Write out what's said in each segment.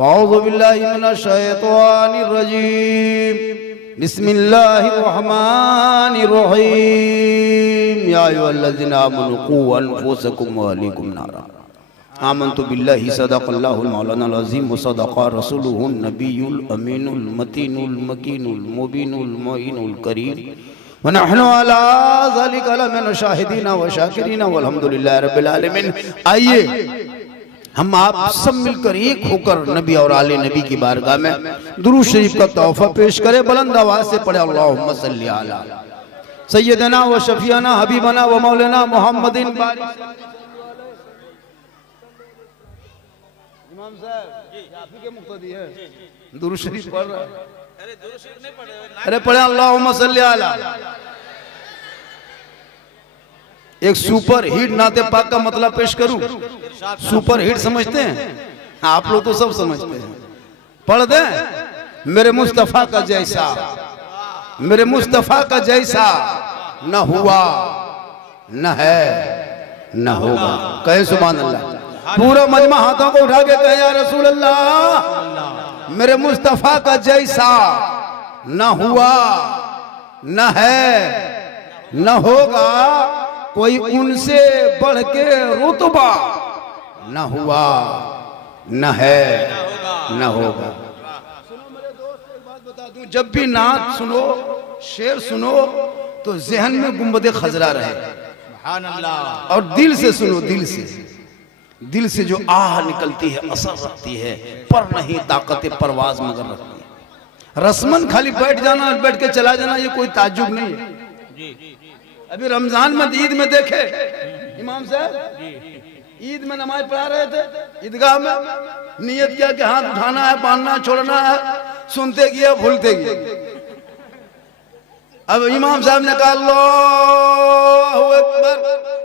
औज़ु बिल्लाहि मिनश शैतानिर रजीम। बिस्मिल्लाहिर रहमानिर रहीम। या अय्युहल्लज़ीना आमनू क़ू अनफुसकुम व अहलीकुम नारा। आमन्तु बिल्लाहि सदक़ल्लाहुल मौलानाल अज़ीम व सदक़ा रसूलुहुन नबियुल अमीनुल मतीनुल मकीनुल मुबीनुल मुईनुल करीम व नहनु अला ज़ालिका लमिन शाहिदीना व शाकिरीना वल्हम्दुलिल्लाहि रब्बिल आलमीन। आइए हम आप सब मिलकर एक होकर नबी और आले नबी की बारगाह में दुरूद शरीफ का तोहफा पेश करें। बुलंद आवाज से पढ़े अल्लाहुम्मा सल्ली अला सय्यदना व शफीअना हबीबना व मौलाना मुहम्मदिन। इमाम साहब आप ही के मुक्तदी है, दुरूद शरीफ पढ़ रहा है। अरे दुरूद शरीफ नहीं पढ़े, अरे पढ़े अल्लाहुम्मा सल्ली अला। एक सुपर हिट नाते पाक का मतलब पेश करूं। सुपर हिट समझते हैं आप लोग तो सब समझते हैं। पढ़ दें। मेरे मुस्तफा का जैसा, मेरे मुस्तफा का जैसा न हुआ न है न होगा। कहे सुभान अल्लाह। पूरा मजमा हाथों को उठा के कहे या रसूल अल्लाह, मेरे मुस्तफा का जैसा न हुआ न है न होगा, कोई उनसे बढ़ के रुतबा न हुआ न है न होगा। सुनो मेरे दोस्त, एक बात बता दूं, जब भी नात सुनो, शेर सुनो तो जहन में गुंबद खजरा रहे। सुभान अल्लाह। और दिल से सुनो, दिल से, दिल से जो आह निकलती है असर रखती है, पर नहीं ताकत परवाज मगर रखती है। रस्मन खाली बैठ जाना, बैठ के चला जाना, ये कोई ताज्जुब नहीं है। अभी रमजान में ईद में देखे इमाम साहब ईद में नमाज पढ़ा रहे थे ईदगाह में, नियत किया कि हाथ उठाना है, बांधना छोड़ना है, सुनते गया भूलते गए। अब इमाम साहब ने कहा अल्लाहु अकबर,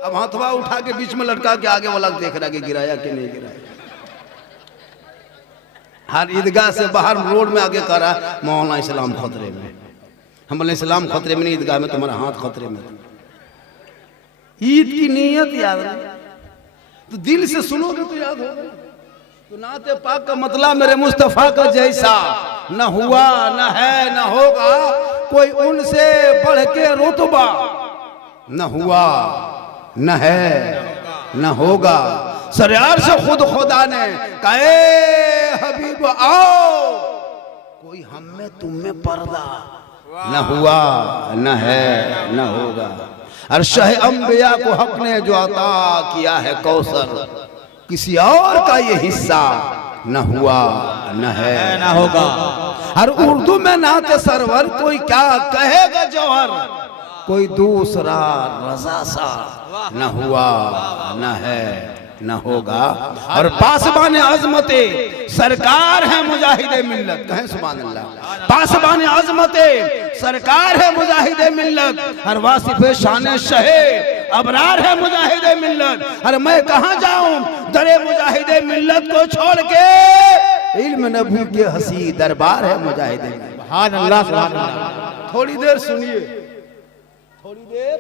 अब हाथवा उठा के बीच में लटका के आगे वाला देख रहा कि गिराया कि नहीं गिराया। हर ईदगाह से बाहर रोड में आगे कह रहा मौलाना इस्लाम खतरे में। हम बोले इस्लाम खतरे में नहीं, ईदगाह में तुम्हारा हाथ खतरे में। ईद की नीयत याद है तो दिल से सुनोगे तो याद होगा। तो नाते पाक का मतलब मेरे मुस्तफा का जैसा न हुआ न है न होगा, कोई उनसे बढ़ के रुतबा न हुआ न है न होगा। सरयार से खुद खुदा ने कहे हबीब आओ, कोई हम में तुम में पर्दा न हुआ न है न होगा। और शाह अंबिया को हक ने जो अता किया है कौसर, किसी और का ये हिस्सा न हुआ न है न होगा। और उर्दू में नाते सरवर कोई क्या कहेगा जौहर, कोई दूसरा रजा सा न हुआ न है न होगा। और पासबान अजमते सरकार है मुजाहिदे मिल्लत। कहें सुभान अल्लाह। पासबान अजमते सरकार है मुजाहिदे मिल्लत, हर वासिफे शान शहे अबरार है मुजाहिदे मिल्लत। अरे मैं कहां जाऊं दरे मुजाहिदे मिल्लत को छोड़ के, इल्म नबी के हसी दरबार है मुजाहिदे। सुभान अल्लाह सुभान अल्लाह। थोड़ी देर सुनिए, थोड़ी देर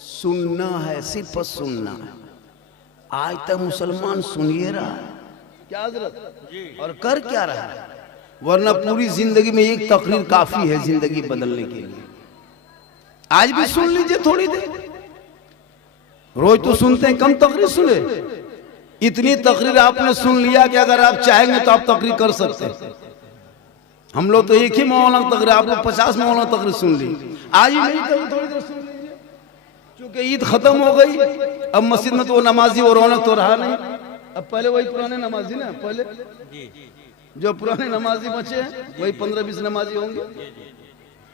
सुनना है, सिर्फ सुनना है। आज तक मुसलमान सुनिए रहा क्या हजरत, और कर क्या रहा है, वरना पूरी जिंदगी में एक तकरीर काफी है जिंदगी बदलने के लिए। आज भी सुन लीजिए थोड़ी देर। रोज तो सुनते हैं, कम तकरीर सुने। इतनी तकरीर आपने सुन लिया कि अगर आप चाहेंगे तो आप तकरीर कर सकते हैं। हम लोग तो एक ही मौलाना तकरीर, आप लोग 50 मौलाना तकरीर सुन ली। आज ही नहीं कभी थोड़ी देर सुन लीजिए, क्योंकि ईद खत्म हो गई। अब मस्जिद में तो वो नमाजी और रौनक तो रहा नहीं। अब पहले वही पुराने नमाजी ना, पहले जो पुराने नमाजी बचे हैं वही 15-20 नमाजी होंगे।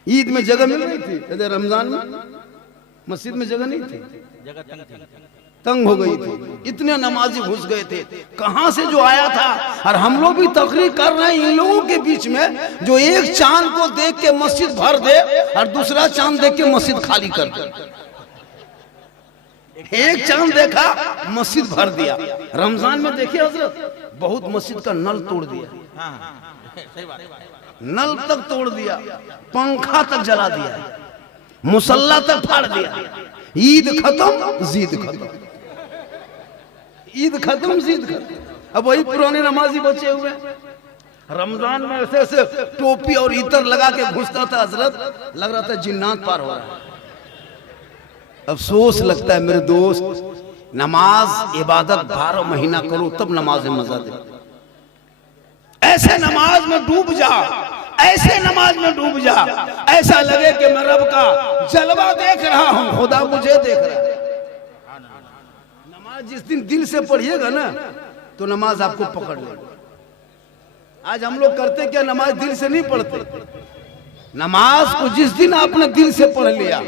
ईद में जगह मिल रही थी, रमजान में मस्जिद में जगह नहीं थी, जगह तंग हो गई थी, इतने नमाजी घुस गए थे। कहां से जो आया था। और हम लोग भी तकरीर कर रहे हैं इन लोगों के बीच में जो एक चांद को देख के मस्जिद भर दे और दूसरा चांद देख के मस्जिद खाली कर दे। एक चांद देखा मस्जिद भर दिया। रमजान में देखिए हजरत, बहुत मस्जिद का नल तोड़ दिया, नल तक तोड़ दिया, पंखा तक जला दिया, मुसल्ला तक फाड़ दिया। ईद खत्म जीद खत्म, ईद खत्म जीद खत्म। अब वही पुराने नमाजी बचे हुए रमजान में ऐसे ऐसे टोपी और इतर लगा के घुसता था हजरत, लग रहा था जिन्नात पार हो रहा है। अफसोस लगता है मेरे दोस्त, नमाज इबादत 12 महीना करो तब नमाज में मजा दे। ऐसे नमाज में डूब जा, ऐसे नमाज में डूब जा, ऐसा लगे कि मैं रब का जलवा देख रहा हूं, खुदा मुझे देख रहा है। नमाज जिस दिन दिल से पढ़िएगा ना तो नमाज आपको पकड़ लेगा। आज हम लोग करते क्या, नमाज दिल से नहीं पढ़ते। नमाज को जिस दिन आपने दिल से पढ़ लिया,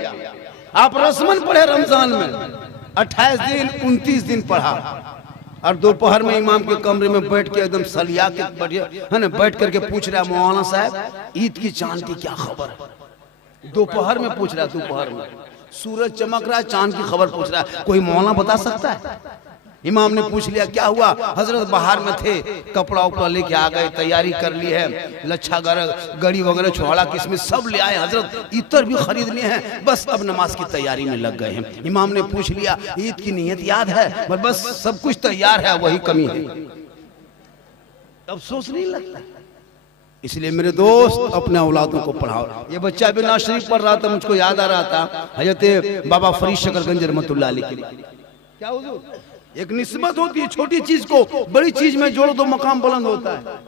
आप रस्मन पढ़े रमजान में 28 दिन 29 दिन पढ़ा, और दोपहर में इमाम के कमरे में बैठ के एकदम सलिया के बढ़िया है ना, बैठ करके पूछ रहा है मौलाना साहब ईद की चांद की क्या खबर है। दोपहर में पूछ रहा है, दोपहर में सूरज चमक रहा है, चांद की खबर पूछ रहा है। कोई मौलाना बता सकता है? इमाम ने पूछ लिया क्या हुआ? हजरत बाहर में थे, कपड़ा उपड़ा लेके आ गए, तैयारी कर ली है, लच्छा गड़ी वगैरह छोड़ा किसमें सब ले आए, हजरत इतर भी खरीदने हैं, बस अब नमाज की तैयारी में लग गए हैं। इमाम ने पूछ लिया ईद की नियत याद है? बस सब कुछ तैयार है, वही कमी है। अफसोस नहीं लगता। इसलिए मेरे दोस्त अपने औलादों को पढ़ाओ। ये बच्चा भी नवाज शरीफ पढ़ रहा था, मुझको याद आ रहा था हजरत बाबा फरीद शकरगंज रहमतुल्लाह अलैह के लिए। क्या हुजूर, एक निस्बत होती है, छोटी चीज को बड़ी चीज में जोड़ो तो मकाम बुलंद होता है।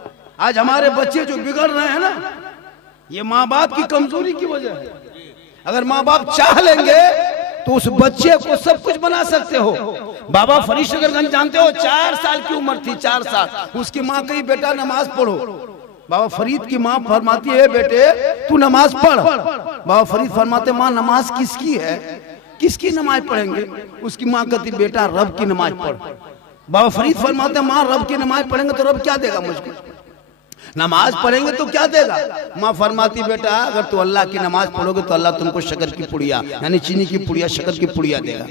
आज हमारे बच्चे जो बिगड़ रहे हैं ना, ये माँ बाप की कमजोरी की वजह है। अगर माँ बाप चाह लेंगे तो उस बच्चे को सब कुछ बना सकते हो। बाबा फरीद शकरगंज जानते हो, 4 साल की उम्र थी, 4 साल, उसकी माँ कही बेटा नमाज पढ़ो। बाबा फरीद की माँ फरमाती है बेटे तू नमाज पढ़। बाबा फरीद फरमाते माँ नमाज किसकी है, किसकी नमाज पढ़ेंगे? उसकी माँ कहती बेटा रब की नमाज पढ़। बाबा फरीद फरमाते माँ रब की नमाज पढ़ेंगे तो रब क्या देगा मुझको? नमाज पढ़ेंगे तो क्या देगा? माँ फरमाती बेटा अगर तू अल्लाह की नमाज पढ़ोगे तो अल्लाह तुमको शक्कर की पुड़िया यानी चीनी की पुड़िया शक्कर की पुड़िया देगा।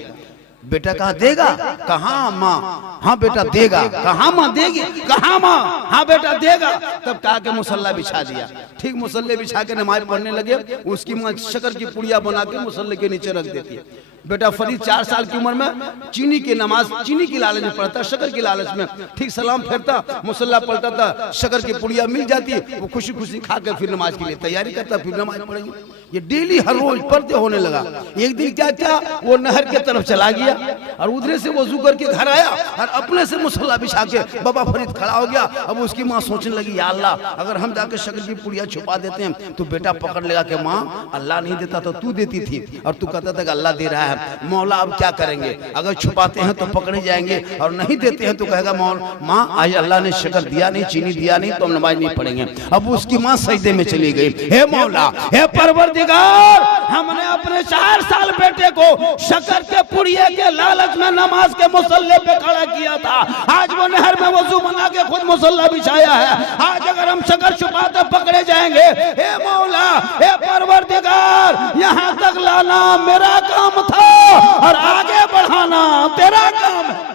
बेटा कहा देगा? कहाँ माँ? हाँ बेटा देगा। कहाँ माँ देगी? कहाँ माँ? हाँ बेटा देगा। तब कहा के मुसल्ला बिछा दिया। ठीक मुसल्ले बिछा के नमाज पढ़ने लगे। उसकी माँ शक्कर की पुड़िया बना के मुसल्ले के नीचे रख देती है। बेटा फरीद 4 साल की उम्र में चीनी की नमाज, चीनी की लालच में पढ़ता, शक्कर की लालच में, ठीक सलाम फेरता, मुसल्ला पढ़ता था, शक्कर की पुड़िया मिल जाती, वो खुशी खुशी खा के फिर नमाज के लिए तैयारी करता, फिर नमाज पढ़ेंगे। ये डेली हर रोज पढ़ते होने लगा। एक दिन क्या क्या वो नहर के तरफ चला गया और उधर से वजू करके घर आया और अपने से मुसल्ला बिछा के बाबा फरीद खड़ा हो गया। अब उसकी माँ सोचने लगी या अल्लाह अगर हम जाकर शक्कर की पुड़िया छुपा देते हैं तो बेटा पकड़ लेगा कि माँ अल्लाह नहीं देता तो तू देती थी और तू कहता था कि अल्लाह दे रहा है, मौला अब क्या करेंगे? अगर छुपाते हैं तो पकड़े जाएंगे और नहीं देते हैं तो कहेगा माँ आज अल्लाह ने शक्कर दिया नहीं, चीनी दिया नहीं तो हम नमाज नहीं पढ़ेंगे। अब उसकी माँ सजदे में चली गई, हे मौला, हे परवरदिगार, हमने अपने 4 साल बेटे को शक्कर के पुड़िये के लालच में नमाज के मुसल्ले पे खड़ा किया था, आज वो नहर में वजू बना के खुद मुसल्ला बिछाया है, आज अगर हम शक्कर छुपाते पकड़े जाएंगे। हे मौला, हे परवरदिगार, यहाँ तक लाना मेरा काम था और आगे बढ़ाना तेरा काम है।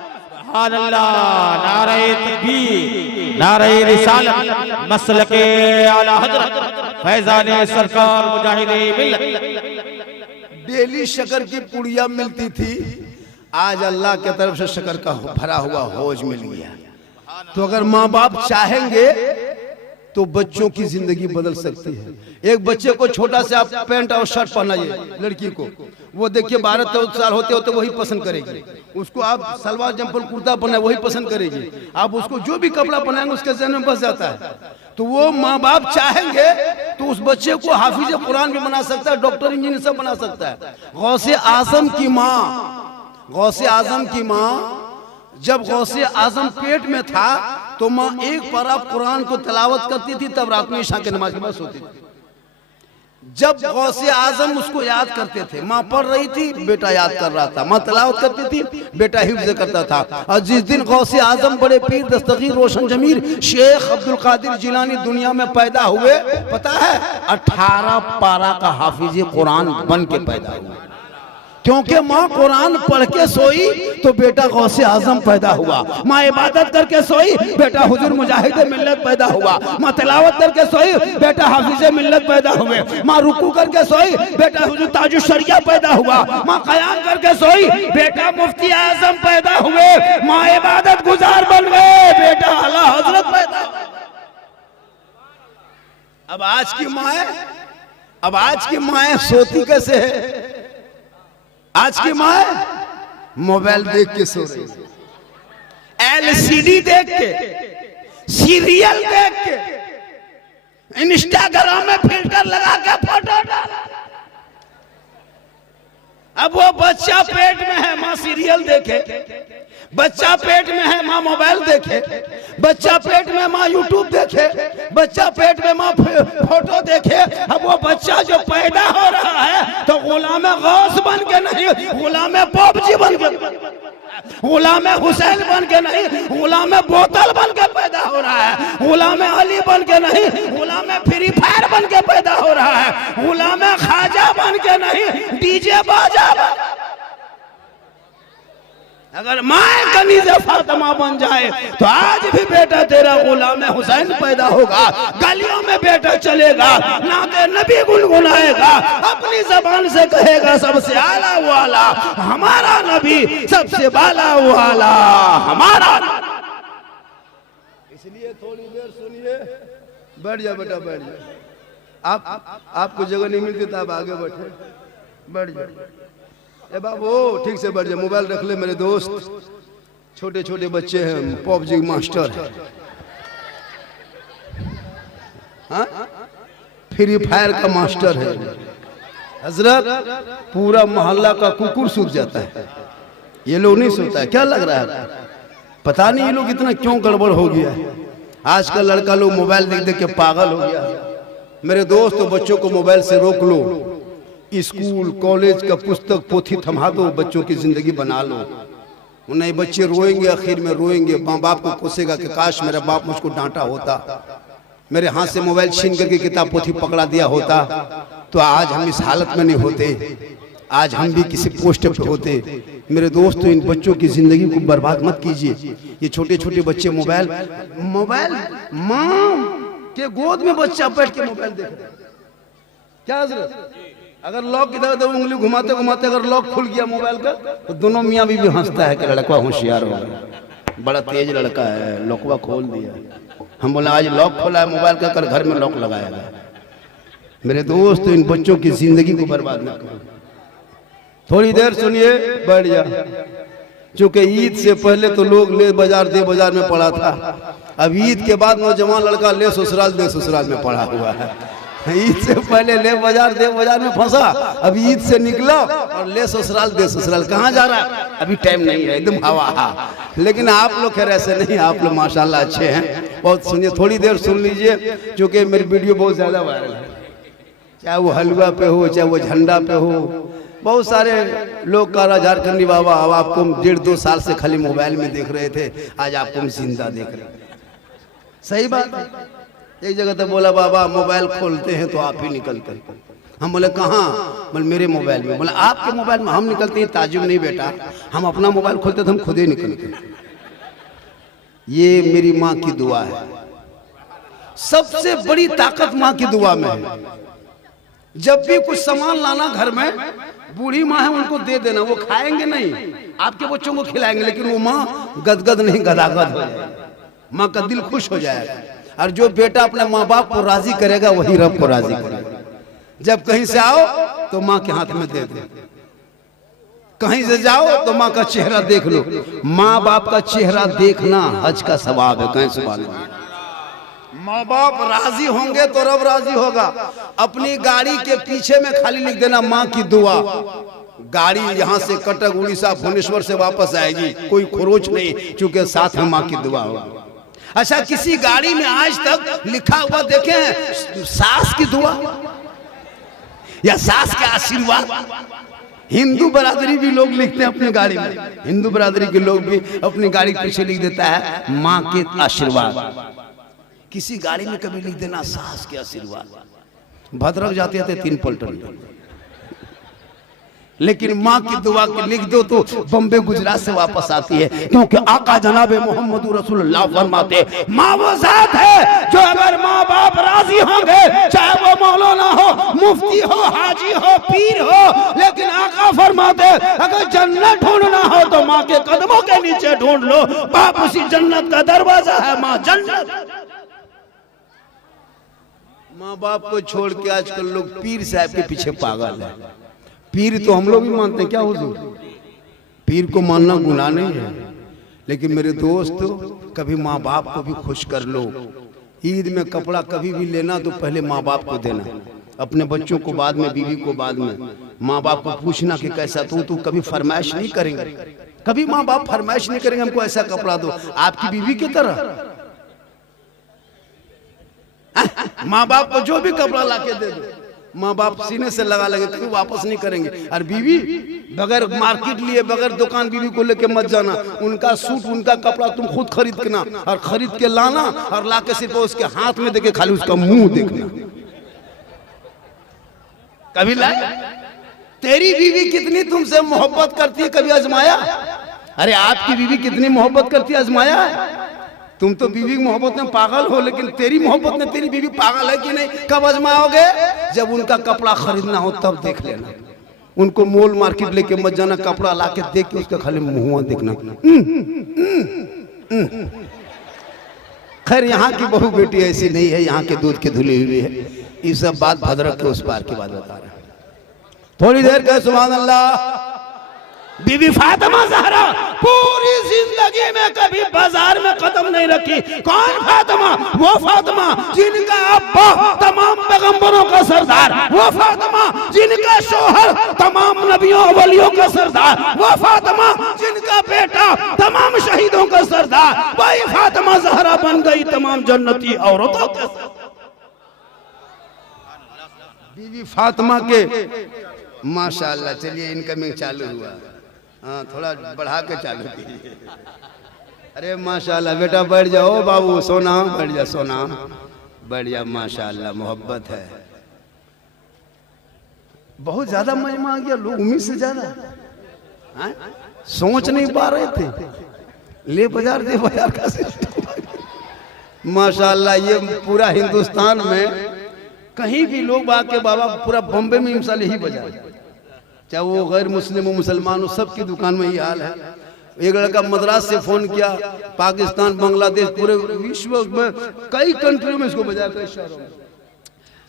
सुभान अल्लाह, नारे तकबीर, नारे रिसालत, मसलके आला हज़रत फैज़ाने सरकार मुजाहिदे मिल्लत। डेली शक्कर की पुड़िया मिलती थी, आज अल्लाह की तरफ से शक्कर का भरा हुआ हौज मिल गया। तो अगर माँ बाप चाहेंगे तो बच्चों की जिंदगी बदल सकती है। एक बच्चे को छोटा से आप पैंट और शर्ट पहनाइए, लड़की को, वो देखिए 12-14 साल होते होते वही पसंद करेगी। उसको आप सलवार जंपर कुर्ता पहनाए वही पसंद करेगी। आप उसको जो भी कपड़ा पहनाएंगे उसके जहन में बस जाता है। तो वो माँ बाप चाहेंगे तो उस बच्चे को हाफिज कुरान भी बना सकता है, डॉक्टर इंजीनियर सब बना सकता है। गौसे आजम की माँ, गौसे आजम की माँ जब गौसे आजम पेट में था तो माँ एक पारा कुरान को तिलावत करती थी, तब रात में ईशा की नमाज के बाद सोती थी। जब गौसे आजम उसको याद करते थे, माँ पढ़ रही थी, बेटा याद कर रहा था, माँ तिलावत करती थी, बेटा हिफ्ज करता था। और जिस दिन गौसे आजम बड़े पीर दस्तगीर रोशन जमीर शेख अब्दुल कादिर जिलानी दुनिया में पैदा हुए, पता है 18 पारा का हाफिज कुरान बन के पैदा हुआ। क्योंकि माँ कुरान पढ़ के सोई तो बेटा गौसे आजम पैदा हुआ, माँ इबादत करके सोई बेटा हुजूर मुजाहिद मिल्लत पैदा हुआ, माँ तिलावत करके सोई बेटा हाफिज मिल्लत पैदा हुए, माँ रुकू करके सोई बेटा हुजूर ताजुश शरिया पैदा हुआ, माँ कयाम करके सोई बेटा मुफ्ती आजम पैदा हुए, माँ इबादत गुजार बन गए बेटा आला हजरत पैदा। अब आज की माएं सोती कैसे है? आज की माएं मोबाइल देख के सो रही, एलसीडी देख के, सीरियल देख के, इंस्टाग्राम में फिल्टर लगा के फोटो डाला। अब वो बच्चा पेट में है, माँ सीरियल देखे, बच्चा पेट में है, माँ मोबाइल देखे, बच्चा पेट में माँ यूट्यूब देखे, बच्चा पेट में माँ फोटो देखे। अब वो बच्चा जो पैदा हो रहा है तो गुलाम गौस बन के नहीं, गुलाम पॉपजी बन के, गुलाम हुसैन बन के नहीं, गुलाम बोतल बन के पैदा हो रहा है, गुलाम अली बन के नहीं, गुलाम फ्री फायर बन के पैदा हो रहा है, गुलाम खाजा बन के नहीं, डीजे बाजा बन। अगर माए कनीज़े फातिमा बन जाए तो आज भी बेटा तेरा गुलाम हुसैन पैदा होगा, गलियों में बेटा चलेगा, नाते नबी गुनगुनाएगा, अपनी जबान से कहेगा सबसे आला वाला हमारा नबी, सबसे बाला वाला हमारा। इसलिए थोड़ी देर सुनिए, बैठ जा बेटा, बैठ जा। आपको जगह नहीं मिलती तो आप आगे बैठे, बैठ जाओ। ए बाबू ठीक से बैठ जा, मोबाइल रख ले मेरे दोस्त। छोटे छोटे बच्चे हैं, पॉपजी मास्टर, हाँ फ्री फायर का मास्टर है। हजरत पूरा मोहल्ला का कुकुर सूत जाता है, ये लोग नहीं सोता है। क्या लग रहा है? पता नहीं ये लोग इतना क्यों गड़बड़ हो गया है। आज का लड़का लोग मोबाइल देख देख के पागल हो गया। मेरे दोस्त तो बच्चों को मोबाइल से रोक लो, स्कूल कॉलेज का पुस्तक पोथी थमा दो, बच्चों की जिंदगी बना लो। नहीं बच्चे रोएंगे, आखिर में रोएंगे, माँ बाप को कोसेगा कि काश मेरा बाप मुझको डांटा होता, मेरे हाथ से मोबाइल छीन करके किताब पोथी पकड़ा दिया होता तो आज हम इस हालत में नहीं होते, आज हम भी किसी पोस्ट पे होते। मेरे दोस्तों इन बच्चों की जिंदगी को बर्बाद मत कीजिए। ये छोटे छोटे बच्चे मोबाइल माँ के गोद में बच्चा बैठ के मोबाइल देख रहे। क्या जरूरत? अगर लॉक इधर उधर उंगली घुमाते घुमाते अगर लॉक खुल गया मोबाइल का तो दोनों मियाँ बीवी हंसता है कि लड़का होशियार हो गया, बड़ा तेज लड़का है, लॉकवा खोल दिया। हम बोले आज लॉक खोला है मोबाइल का, कर घर में लॉक लगाएगा। मेरे दोस्त इन बच्चों की जिंदगी को बर्बाद न करो। थोड़ी देर सुनिए, बैठ जा। चूंकि ईद से पहले तो लोग ले बाजार दे बाजार में पड़ा था, अब ईद के बाद नौजवान लड़का ले ससुराल दे ससुराल में पड़ा हुआ है। ईद से पहले ले बाजार दे बाजार में फंसा, अब ईद से निकला और ले ससुराल दे ससुराल। कहाँ जा रहा है? अभी टाइम नहीं है, एकदम हवा। लेकिन आप लोग खैर ऐसे नहीं, आप लोग माशाल्लाह अच्छे हैं। बहुत सुनिए, थोड़ी देर सुन लीजिए, क्योंकि मेरी वीडियो बहुत ज्यादा वायरल है। चाहे वो हलवा पे हो, चाहे वो झंडा पे हो, बहुत सारे लोग कारा झारखंडी बाबा अब आपको 1.5-2 साल से खाली मोबाइल में देख रहे थे, आज आपको जिंदा देख रहे हैं। सही बात है। एक जगह तो बोला बाबा मोबाइल खोलते हैं तो आप ही निकलते हैं। हम बोले कहाँ? बोले मेरे मोबाइल में। बोले आपके मोबाइल में हम निकलते हैं? ताजुब नहीं बेटा, हम अपना मोबाइल खोलते तो हम खुद ही निकलते। ये मेरी माँ की दुआ है, सबसे बड़ी ताकत माँ की दुआ में है। जब भी कुछ सामान लाना घर में, बूढ़ी माँ है उनको दे देना, वो खाएंगे नहीं, आपके बच्चों को खिलाएंगे, लेकिन वो माँ गदगद नहीं गदागद हो जाएगी, माँ का दिल खुश हो जाएगा। और जो बेटा अपने माँ बाप को राजी करेगा वही रब को राजी करेगा। जब कहीं से आओ तो माँ के हाथ में दे दो, कहीं से जाओ तो माँ का चेहरा देख लो। माँ बाप का चेहरा देखना हज का सवाब है। कहीं से माँ बाप राजी होंगे तो रब राजी होगा। अपनी गाड़ी के पीछे में खाली लिख देना माँ की दुआ। गाड़ी यहाँ से कटक उड़ीसा भुवनेश्वर से वापस आएगी, कोई खरोच नहीं, क्योंकि साथ में माँ की दुआ होगी। अच्छा, किसी गाड़ी में आज तक लिखा हुआ देखे हैं सास की दुआ या सास के आशीर्वाद? हिंदू बरादरी भी लोग लिखते हैं अपनी गाड़ी में, हिंदू बरादरी के लोग भी अपनी गाड़ी के पीछे लिख देता है माँ के आशीर्वाद। किसी गाड़ी में कभी लिख देना सास के आशीर्वाद। भद्रक जाते थे 3 पलटन, लेकिन माँ की दुआ के लिख दो तो बम्बे गुजरात से वापस आती है, क्योंकि आका जनाबे मोहम्मद रसूलुल्लाह फरमाते माँ वो जात है जो अगर माँ बाप राजी होंगे, चाहे वो मौलाना हो, मुफ्ती हो, हाजी हो, पीर हो, लेकिन आका फरमाते अगर जन्नत ढूंढना हो तो माँ के कदमों के नीचे ढूंढ लो, बाप उसी जन्नत का दरवाजा है, माँ जन्नत। माँ बाप को छोड़ के आजकल लोग पीर साहब के पीछे पागल है। पीर तो हम लोग भी मानते हैं, क्या हुजूर? पीर को मानना गुनाह नहीं है, लेकिन मेरे दोस्त कभी माँ बाप को भी खुश कर लो। ईद में कपड़ा कभी भी लेना तो पहले माँ बाप को देना, अपने बच्चों को बाद में, बीवी को बाद में। माँ बाप को पूछना कि कैसा तू कभी फरमाइश नहीं करेंगे, कभी माँ बाप फरमाइश नहीं करेंगे हमको ऐसा कपड़ा दो, आपकी बीवी की तरह। माँ बाप को जो भी कपड़ा लाके दे दो, माँ बाप सीने से लगा लेंगे, कभी वापस नहीं करेंगे। और बीवी बगैर मार्केट लिए, बगैर दुकान बीवी को लेके मत जाना। उनका सूट, उनका कपड़ा तुम खुद खरीद के ना, और खरीद के लाना, और लाके सिर्फ उसके हाथ में देके खाली उसका मुंह देखना। कभी ला तेरी बीवी कितनी तुमसे मोहब्बत करती है, कभी आजमाया? अरे आपकी बीवी कितनी मोहब्बत करती है, आजमाया है? तुम तो बीवी की मोहब्बत में पागल हो, लेकिन तेरी मोहब्बत में तेरी बीवी पागल है कि नहीं? कब आजमाओगे? जब उनका कपड़ा खरीदना हो तब देख लेना। उनको मॉल मार्केट लेके मत जाना, कपड़ा लाके देख के उसका खाली मुंह देखना। खैर यहाँ की बहू बेटी ऐसी नहीं है, यहाँ के दूध की धुली हुई है। ये सब बात भद्रक के उस पार की बात बता रहे हैं। थोड़ी देर कहे सुभान अल्लाह। बीबी फातिमा ज़हरा पूरी जिंदगी में कभी बाजार में कदम नहीं रखी। कौन फातिमा? वो फातिमा जिनका अब्बा तमाम पैगंबरों का सरदार, वो फातिमा जिनका शोहर तमाम नबियों वलियों का सरदार, वो फातिमा जिनका बेटा तमाम शहीदों का सरदार, वही फातिमा ज़हरा बन गई तमाम जन्नती औरतों के सरदार। बीवी फातिमा के माशाअल्लाह। चलिए इनकमिंग चालू हुआ, हाँ थोड़ा बढ़ा के चालू कीजिए। अरे माशाअल्लाह बेटा बैठ जाओ, बाबू सोना बैठ जा, सोना बैठ जा। माशाअल्लाह मोहब्बत है, बहुत ज्यादा महिमा आ गया, लोग उम्मीद से ज्यादा सोच नहीं पा रहे थे। ले बाजार दे बाजार का सिस्टम माशाअल्लाह। ये पूरा हिंदुस्तान में कहीं भी लोग आके बाबा, पूरा बॉम्बे में मिसाल यही बाजार, चाहे वो गैर मुस्लिम हो मुसलमान हो, सबकी दुकान में ये हाल है। एक लड़का मद्रास से फोन किया, पाकिस्तान, बांग्लादेश, पूरे विश्व में कई कंट्रियों में इसको बजाया, कई शहरों में।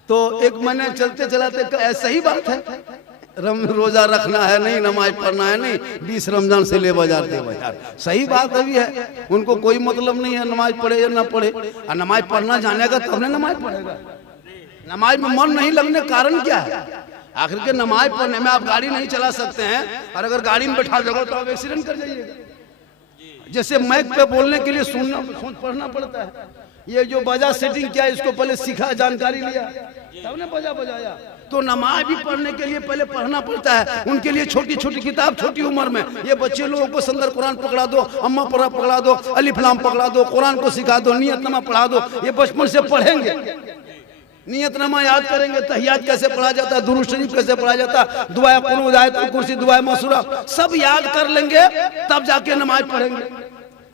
तो एक महीने चलते चलाते ऐसा ही बात है, रोजा रखना है नहीं, नमाज पढ़ना है नहीं, 20 रमजान से ले बाजार दे बाजार। सही बात अभी है, उनको कोई मतलब नहीं है नमाज पढ़े या ना पढ़े। और नमाज पढ़ना जानेगा तब ना नमाज पढ़ेगा। नमाज में मन नहीं लगने कारण क्या है? आखिर के नमाज पढ़ने में आप गाड़ी नहीं चला सकते हैं, और अगर गाड़ी में बैठा दोगे तो आप एक्सीडेंट कर जाइएगा। जैसे माइक पे बोलने के लिए पढ़ना पड़ता है। ये जो बजा सेटिंग किया, इसको पहले सीखा, जानकारी लिया, तब ने बजा बजाया। तो नमाज भी पढ़ने के लिए पहले पढ़ना पड़ता है। उनके लिए छोटी छोटी किताब, छोटी उम्र में। ये बच्चे लोगों को संदर कुरान पकड़ा दो, अम्मा पढ़ा पकड़ा दो, अलिफ लाम पकड़ा दो, कुरान को सिखा दो, नियतनामा पढ़ा दो। ये बचपन से पढ़ेंगे, नियतनामा याद करेंगे, तहियात कैसे पढ़ा जाता है, दुरूद शरीफ कैसे पढ़ा जाता है, दुआ कुनूत, आयतुल कुर्सी, दुआ मसूरा, सब याद कर लेंगे, तब जाके नमाज पढ़ेंगे।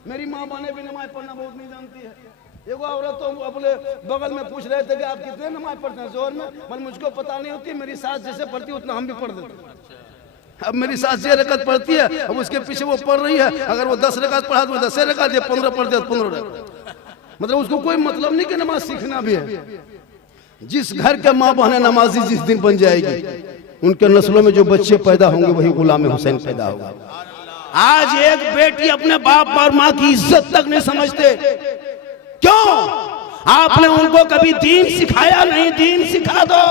मेरी माँ बने भी नमाज पढ़ना बहुत नहीं जानती है। एगो औरत तो अपने बगल में पूछ रहे थे कि आप कितने नमाज पढ़ते हैं जोर में? मन मुझको पता नहीं होती, मेरी सास जैसे पढ़ती है उतना हम भी पढ़ देते। अब मेरी सास 6 रकात पढ़ती है, अब उसके पीछे वो पढ़ रही है। अगर वो 10 रकात पढ़ा तो 10 रकात, 15 पढ़ते तो 15 रकात। मतलब उसको कोई मतलब नहीं कि नमाज सीखना भी है। जिस घर के माँ बहनें नमाजी जिस दिन बन जाएगी, उनके नस्लों में जो बच्चे पैदा होंगे वही गुलाम हुसैन पैदा होगा। आज एक बेटी अपने बाप और माँ की इज्जत तक नहीं समझते। क्यों? आपने उनको कभी दीन सिखाया नहीं। दीन सिखा दो।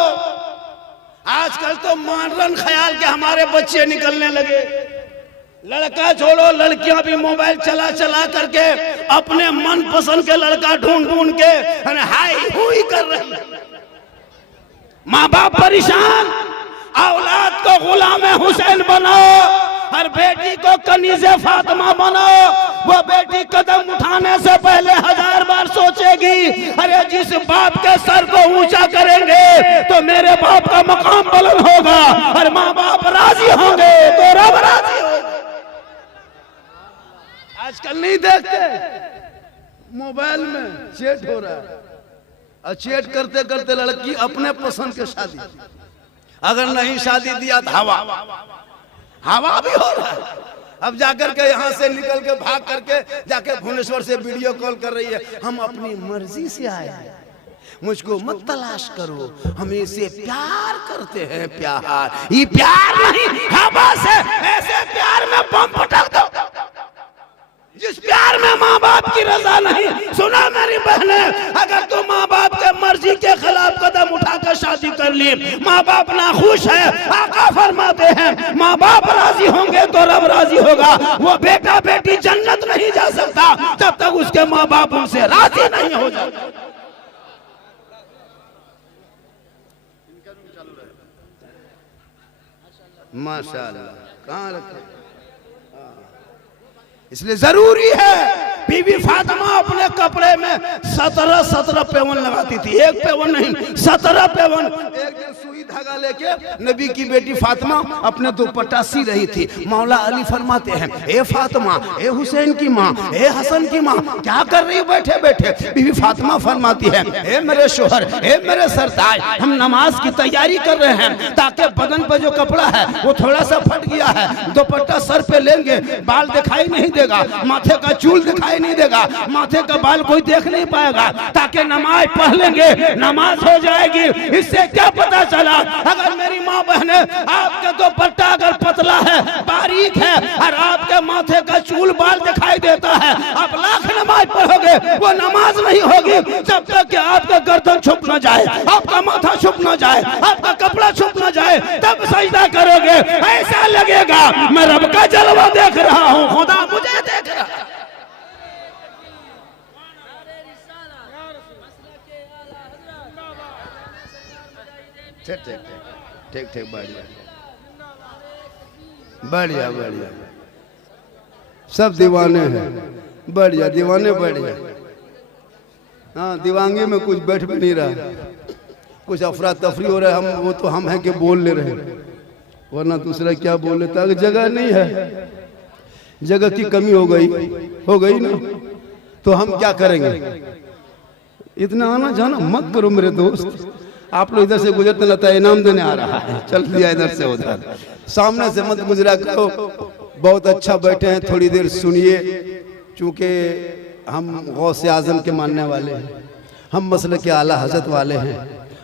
आजकल तो मॉडर्न ख्याल के हमारे बच्चे निकलने लगे। लड़का छोड़ो, लड़कियां भी मोबाइल चला चला करके अपने मन पसंद के लड़का ढूंढ ढूंढ के हाई हुई कर रही। माँ बाप परेशान, औलाद को गुलाम हुसैन बनाओ, हर बेटी को कनीज़े फातिमा बनाओ। वो बेटी कदम उठाने से पहले 1000 बार सोचेगी, अरे जिस बाप के सर को ऊंचा करेंगे तो मेरे बाप का मकाम बुलंद होगा, और माँ बाप राजी होंगे तो रब राजी होगा। आजकल नहीं देखते, मोबाइल में चैट हो रहा है, और चैट करते करते लड़की अपने पसंद के शादी, अगर नहीं शादी दिया तो हवा भी हो रहा है। अब जाकर के यहाँ से निकल के भाग करके जाके भुवनेश्वर से वीडियो कॉल कर रही है, हम अपनी मर्जी से आए हैं। मुझको मत तलाश करो, हम इसे प्यार करते हैं। प्यार ये प्यार नहीं, हवा से ऐसे प्यार में बम पटक दो जिस प्यार में माँ बाप की रजा नहीं। सुना मेरी बहने, अगर तू माँ बाप के मर्जी के खिलाफ कदम उठाकर शादी कर ली, माँ बाप नाखुश है, आका फरमाते हैं माँ बाप राजी होंगे तो रब राजी होगा। वो बेटा बेटी जन्नत नहीं जा सकता जब तक उसके माँ बाप उनसे राजी नहीं हो जाते। माशाअल्लाह, कहाँ रखे? इसलिए जरूरी है, बीबी फातिमा अपने कपड़े में 17 पेवन लगाती थी, एक पेवन नहीं 17 पेवन। एक दिन सुई धागा लेके नबी की बेटी फातिमा अपने दुपट्टा सी रही थी। मौला अली फरमाते हैं, ए फातिमा, ए हुसैन की माँ, ए हसन की माँ, क्या कर रही बैठे बैठे? बीबी फातिमा फरमाती है, ए मेरे शोहर, ए मेरे सरताज, हम नमाज की तैयारी कर रहे हैं ताकि बदन पर जो कपड़ा है वो थोड़ा सा फट गया है, दुपट्टा सर पे लेंगे, बाल दिखाई नहीं देगा, माथे का चूल दिखाई नहीं देगा, माथे का बाल कोई देख नहीं पाएगा, ताकि नमाज पढ़ लेंगे, नमाज हो जाएगी। इससे क्या पता चला, अगर मेरी माँ बहने आपके दुपट्टा अगर पतला है, बारीक है और आपके माथे का चूल बाल दिखाई देता है, आप लाख नमाज पढ़ोगे वो नमाज नहीं होगी जब तक कि आपका गर्दन छुप न जाए, आपका माथा छुप न जाए, आपका कपड़ा छुप न जाए, तब सजदा करोगे। ऐसा लगेगा मैं रब का जलवा देख रहा हूँ, खुदा मुझे देख रहा है। ठीक ठीक ठीक ठीक, बढ़िया बढ़िया बढ़िया, सब दीवाने हैं, बढ़िया दीवाने, बढ़िया। हाँ, दीवांगे में कुछ बैठ भी नहीं रहा, कुछ अफरा तफरी हो रहा है, हम वो तो हम हैं कि बोल ले रहे हैं, वरना दूसरा क्या बोल लेता है। जगह नहीं है, जगह की कमी हो गई ना, तो हम क्या करेंगे? इतना आना जाना मत करो मेरे दोस्त। आप लोग इधर से गुजरते लगता है इनाम देने आ रहा है, चल दिया इधर से उधर, सामने से मत गुजरा करो। बहुत अच्छा बैठे हैं, थोड़ी देर सुनिए, चूंकि हम गौसे आजम के मानने वाले हैं, हम मसले के आला हजरत वाले हैं,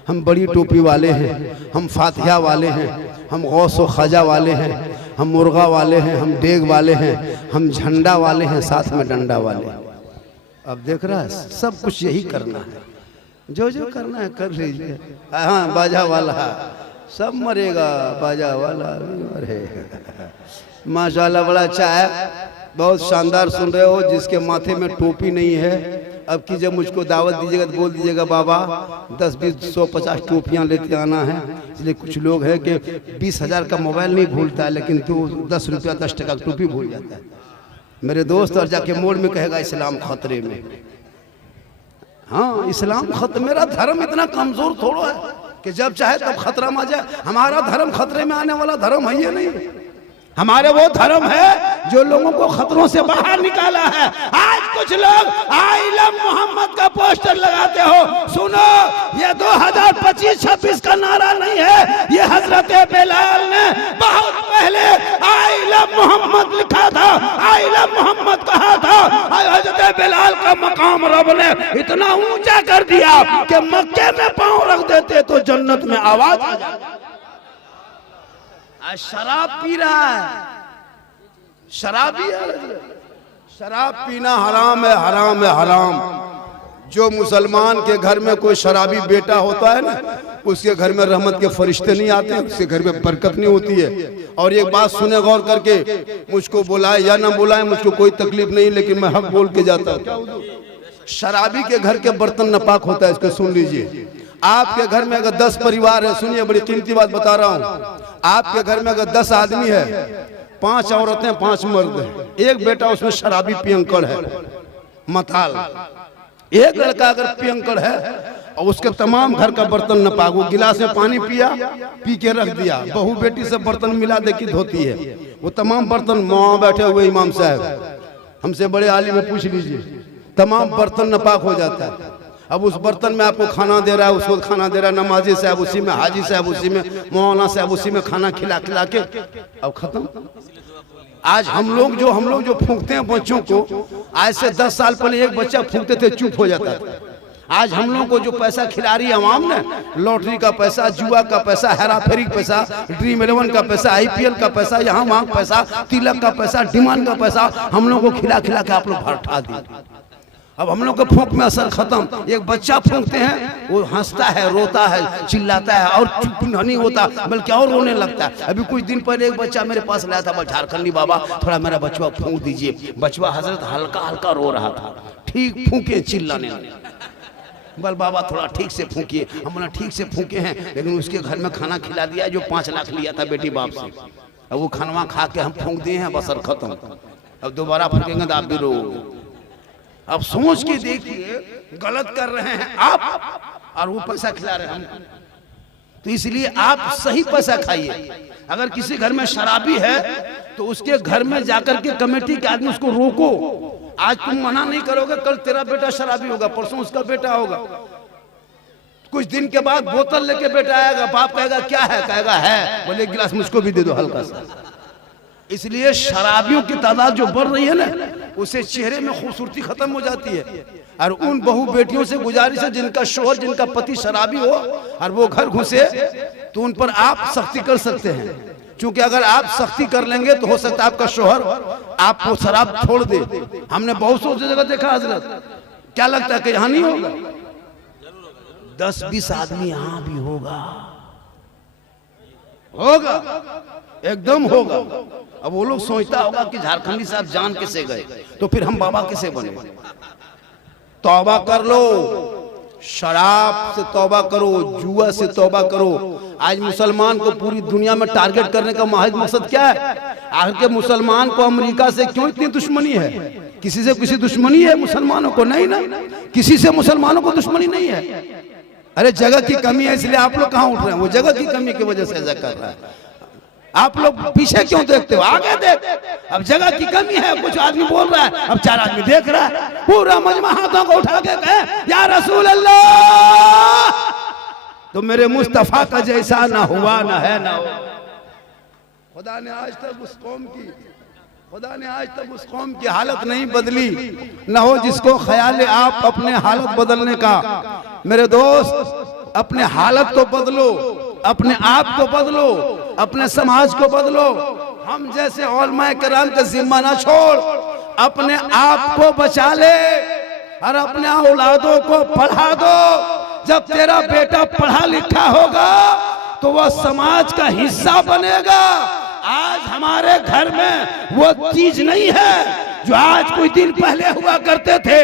हम बड़ी टोपी वाले हैं, हम फातिहा वाले हैं, हम गौस व ख्वाजा वाले हैं, हम मुर्गा वाले हैं, हम डेग वाले हैं, हम झंडा वाले हैं, साथ में डंडा वाले हैं। अब देख रहा है, सब कुछ यही करना है, जो जो करना है कर लीजिए। हाँ, बाजा वाला सब मरेगा, बाजा वाला भी मरेगा। माशाल्लाह, बड़ा अच्छा है, बहुत शानदार सुन रहे हो। जिसके माथे में टोपी नहीं है, अब की जब मुझको दावत दीजिएगा तो बोल दीजिएगा बाबा 10, 20, 100, 50 टोपियाँ लेते आना है। इसलिए कुछ लोग हैं कि 20,000 का मोबाइल नहीं भूलता है, लेकिन तू 10 रुपया 10 टका की टोपी भूल जाता है मेरे दोस्त, और जाके मोड़ में कहेगा इस्लाम खतरे में। हाँ, इस्लाम खतरे, मेरा धर्म इतना कमजोर थोड़ा है कि जब चाहे तब खतरा में आ जाए। हमारा धर्म खतरे में आने वाला धर्म है ये नहीं, हमारे वो धर्म है जो लोगों को खतरों से बाहर निकाला है। आज कुछ लोग आई लव मोहम्मद का पोस्टर लगाते हो, सुनो, ये 2025-26 का नारा नहीं है, ये हजरत बिलाल ने बहुत पहले आई लव मोहम्मद लिखा था, आई लव मोहम्मद कहा था। हजरत बिलाल का मकाम रब ने इतना ऊंचा कर दिया कि मक्के में पांव रख देते तो जन्नत में आवाज आ जाती। आज शराब पी रहा है, शराबी है, शराब पीना हराम है, हराम है, हराम। जो मुसलमान के घर में कोई शराबी बेटा होता है ना, उसके घर में रहमत के फरिश्ते नहीं आते, उसके घर में बरकत नहीं होती है। और एक बात सुने गौर करके, मुझको बुलाए या ना बुलाए मुझको कोई तकलीफ नहीं, लेकिन मैं हक बोल के जाता हूँ। शराबी के घर के बर्तन नापाक होता है, इसको सुन लीजिए। आपके घर में अगर 10 परिवार है, सुनिए बड़ी कीमती बात बता रहा हूँ, आपके घर में अगर 10 आदमी है, 5 औरतें 5 मर्द है, एक बेटा उसमें शराबी पियंकड़ है, मताल, एक लड़का अगर पियंकड़ है और उसके तमाम घर का बर्तन नापाक, वो गिलास में पानी पिया, पी के रख दिया, बहू बेटी से बर्तन मिला दे की धोती है, वो तमाम बर्तन, वहां बैठे हुए इमाम साहब हमसे बड़े आलिम में पूछ लीजिए, तमाम बर्तन नापाक हो जाता है। अब उस बर्तन में आपको खाना दे रहा है, उसको खाना दे रहा है नमाजी साहब, उसी में हाजी साहब, उसी में मौलाना साहब, उसी में खाना खिला खिला के अब खत्म। आज हम लोग जो फूंकते हैं बच्चों को, आज से 10 साल पहले एक बच्चा फूंकते थे चुप हो जाता था, आज हम लोगों को जो पैसा खिला रही है अवाम ने, लॉटरी का पैसा, जुआ का पैसा, हेरा फेरी का पैसा, ड्रीम 11 का पैसा, IPL का पैसा, यहाँ वहाँ पैसा, तिलक का पैसा, डिमांड का पैसा, हम लोगों को खिला खिला के आप लोग भरठा दिए। अब हम लोग के फूंक में असर खत्म। एक बच्चा फूंकते हैं, वो हंसता है, रोता है, चिल्लाता है और चुप नहीं होता, बल्कि और रोने लगता है। अभी कुछ दिन पहले एक बच्चा मेरे पास लाया था, झारखंडी बाबा थोड़ा मेरा बचवा फूंक दीजिए। बचवा हजरत हल्का हल्का रो रहा था, ठीक फूंके चिल्लाने लगे। बल बाबा थोड़ा ठीक से फूंकिए। हम बोला ठीक से फूंके हैं, लेकिन उसके घर में खाना खिला दिया जो 5 लाख लिया था बेटी बाप से। अब वो खानवा खा के हम फूंक दिए हैं, बसर खत्म। अब दोबारा फूकेंगे तो आप भी रोओगे। अब सोच के देखिए, गलत कर रहे हैं आप और वो पैसा खिला रहे हैं हमको। तो इसलिए आप सही पैसा खाइए। अगर किसी घर में शराबी है तो उसके घर में जाकर के कमेटी के आदमी उसको रोको। आज तुम मना नहीं करोगे, कल तेरा बेटा शराबी होगा, परसों उसका बेटा होगा, कुछ दिन के बाद बोतल लेके बेटा आएगा, बाप कहेगा क्या है, कहेगा है, बोले एक गिलास मुझको भी दे दो हल्का सा। इसलिए शराबियों की तादाद जो बढ़ रही है ना, उससे चेहरे में खूबसूरती खत्म हो जाती है। और उन बहू बेटियों से गुजारिश है जिनका शोहर, जिनका पति शराबी हो और वो घर घुसे, तो उन पर आप सख्ती कर सकते हैं। क्योंकि अगर आप सख्ती कर लेंगे तो हो सकता है आपका शोहर आपको शराब छोड़ दे। हमने बहुत सी जगह देखा हजरत। क्या लगता है कि यहाँ नहीं होगा? 10-20 आदमी यहाँ भी होगा, एकदम होगा। अब वो लोग सोचता होगा कि झारखंडी साहब जान कैसे गए, तो फिर हम बाबा कैसे बने? तौबा कर लो, शराब से तौबा करो, जुआ से तौबा करो। आज मुसलमान को पूरी दुनिया में टारगेट करने का महज मकसद क्या है? आखिर के मुसलमान को अमेरिका से क्यों इतनी दुश्मनी है? किसी से किसी दुश्मनी है मुसलमानों को? नहीं ना, किसी से मुसलमानों को दुश्मनी नहीं है। अरे जगह की कमी है, इसलिए आप लोग कहाँ उठ रहे हैं? वो जगह की कमी की वजह से ऐसा कर रहा है। आप लोग पीछे क्यों देखते हो? आगे देख। अब जगह की कमी है, कुछ आदमी बोल रहा है, अब 4 आदमी देख रहा है, पूरा मजमा हाथों को उठा के कहे या रसूल अल्लाह, तो मेरे मुस्तफा का जैसा ना हुआ ना है ना हो। खुदा ने आज तक उस कौम की हालत नहीं बदली, न हो जिसको ख्याल आप अपने हालत बदलने का। मेरे दोस्त, अपने हालत को बदलो, अपने आप को बदलो, अपने समाज को बदलो। हम जैसे उलमाए किराम का जिम्मा ना छोड़, अपने आप को बचा ले और अपने औलादों को पढ़ा दो। जब तेरा बेटा पढ़ा लिखा होगा तो वह समाज का हिस्सा बनेगा। आज हमारे घर में वो चीज नहीं है जो आज कुछ दिन पहले हुआ करते थे।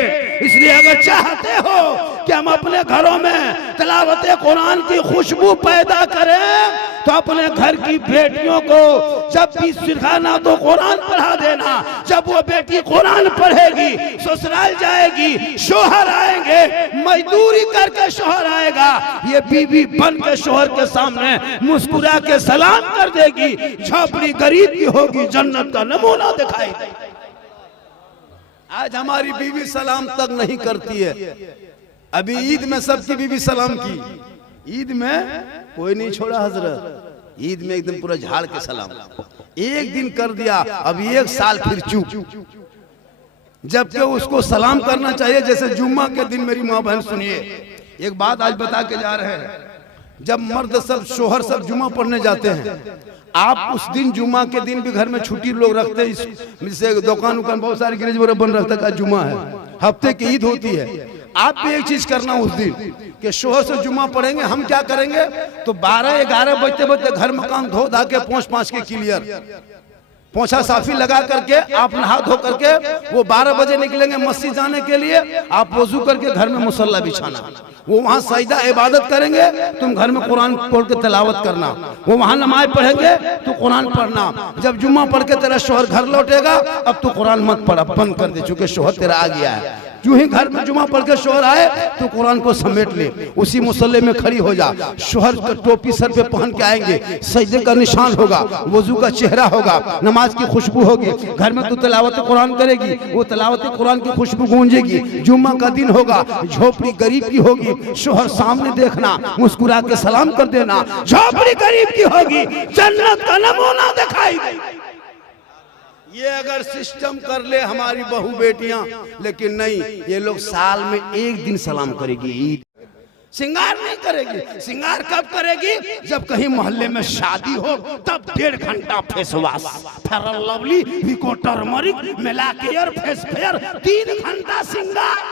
इसलिए अगर चाहते हो कि हम अपने घरों में तिलावत कुरान की खुशबू पैदा करें, तो अपने घर की बेटियों को जब भी सिखाना तो कुरान पढ़ा देना। जब वो बेटी कुरान पढ़ेगी, ससुराल जाएगी, शोहर आएंगे, मजदूरी करके शोहर आएगा, ये बीवी बन के शोहर के सामने मुस्कुरा के सलाम कर देगी। झोपड़ी गरीब की होगी, जन्नत का नमूना दिखाई देगी। आज हमारी बीवी सलाम तक नहीं करती है। अभी ईद में सबकी बीवी सलाम की, ईद में कोई नहीं छोड़ा हजरत। ईद में एकदम पूरा झाड़ के सलाम, एक दिन कर दिया, अब 1 साल फिर चुप। जबकि उसको सलाम करना चाहिए जैसे जुम्मा के दिन। मेरी माँ बहन सुनिए, एक बात आज बता के जा रहे हैं। जब मर्द सब, शोहर सब जुम्मा पढ़ने जाते हैं, आप उस दिन जुम्मा के दिन भी घर में छुट्टी लोग रखते हैं। जैसे दुकान उकान बहुत सारे गिरेज वगैरह बंद रखता है, जुम्मा है, हफ्ते की ईद होती है। आप भी एक चीज करना उस दिन कि शोहर से जुम्मा पढ़ेंगे। हम क्या करेंगे तो 12-11 बजते घर मकान धो धा के पोंछ पाँच के क्लियर, पोछा साफी लगा करके आप नहा धो करके वो 12 बजे निकलेंगे मस्जिद जाने के लिए। आप वजू करके घर में मुसल्ला बिछाना, वो वहाँ सजदा इबादत करेंगे, तुम घर में कुरान पढ़ के तिलावत करना। वो वहाँ नमाज पढ़ेंगे, तो कुरान पढ़ना। जब जुम्मा पढ़ के तेरा शोहर घर लौटेगा, अब तू कुरान मत पढ़, बंद कर दे, चूंकि शोहर तेरा आ गया है। जो ही घर में जुम्मा पढ़ के शोहर आए तो कुरान को समेट ले, उसी मुसल्ले में खड़ी हो जा। शोहर का टोपी सर पे पहन के आएंगे, सजदे का निशान होगा, वजू का चेहरा होगा, नमाज की खुशबू होगी। घर में तू तिलावत कुरान करेगी, वो तिलावत कुरान की खुशबू गूंजेगी। जुम्मा का दिन होगा, झोपड़ी गरीब की होगी, शोहर सामने देखना, मुस्कुरा के सलाम कर देना। झोपड़ी गरीब की होगी, जन्नत का नमूना दिखाई देगी। ये अगर सिस्टम कर ले हमारी बहू बेटियां, लेकिन नहीं, ये लोग साल में एक दिन सलाम करेगी, ईद। सिंगार नहीं करेगी। सिंगार कब करेगी? जब कहीं मोहल्ले में शादी हो, तब 1.5 घंटा face wash, fair and lovely, Vicco turmeric, मिला केयर, फेस फेयर, 3 घंटा सिंगार।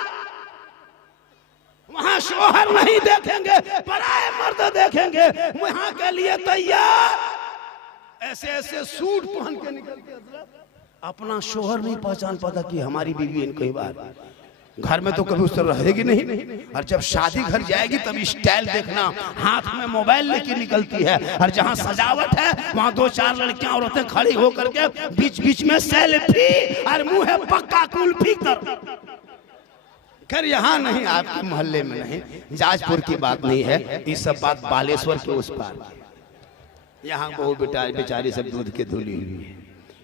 वहां शोहर नहीं देखेंगे, पराए मर्द देखेंगे। वहां के लिए तैयार, ऐसे ऐसे सूट पहन के निकलते। अपना शोहर नहीं पहचान पाता कि हमारी बीवी इन कई बार घर में तो कभी उस तरह रहेगी नहीं, और जब शादी घर जाएगी तब स्टाइल देखना, हाथ में मोबाइल लेके निकलती है, और जहां सजावट है वहां 2-4 लड़कियां औरतें खड़ी होकर के बीच बीच में सेल्फी, और मुंह है पक्का कुल्फी तर। खैर यहाँ नहीं, आपके मोहल्ले में नहीं, जाजपुर की बात नहीं है, ये सब बात बालेश्वर के उस पार। यहाँ बहुत बेचारी सब दूध के धुली हुई है।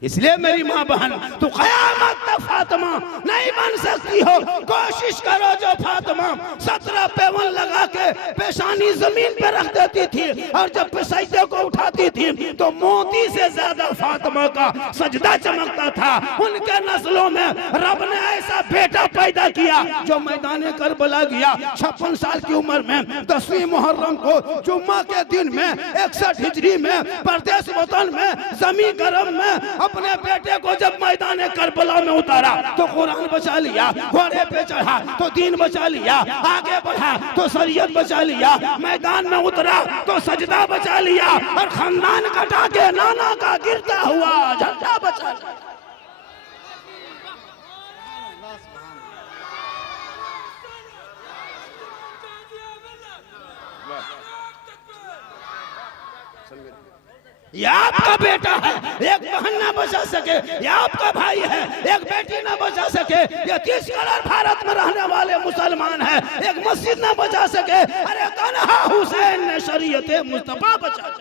इसलिए मेरी माँ बहन, तो क़यामत तक फातिमा नहीं बन सकती हो। कोशिश करो जो फातिमा 17 पेवन लगा के पेशानी जमीन पे रख देती थी, और जब सजदे को उठाती थी तो मोती से ज्यादा फातिमा का सजदा चमकता था। उनके नस्लों में रब ने ऐसा बेटा पैदा किया जो मैदान करबला गया 56 साल की उम्र में 10वीं मुहर्रम को जुम्मा के दिन में 61 हिजरी में परदेश वतन में जमी गरम में अपने बेटे को जब मैदान करबला में उतारा तो कुरान बचा लिया, घोड़े पे चढ़ा तो दीन बचा लिया, आगे बढ़ा तो शरीयत बचा लिया, मैदान में उतरा तो सजदा बचा लिया, और खानदान कटा के नाना का गिरता हुआ झंडा बचा लिया। ये आपका बेटा है, एक बहन ना बचा सके, ये आपका भाई है, एक बेटी ना बचा सके, ये 30 करोड़ भारत में रहने वाले मुसलमान है, एक मस्जिद ना बचा सके, अरे तन्हा हुसैन ने शरीयत मुस्तफा बचा।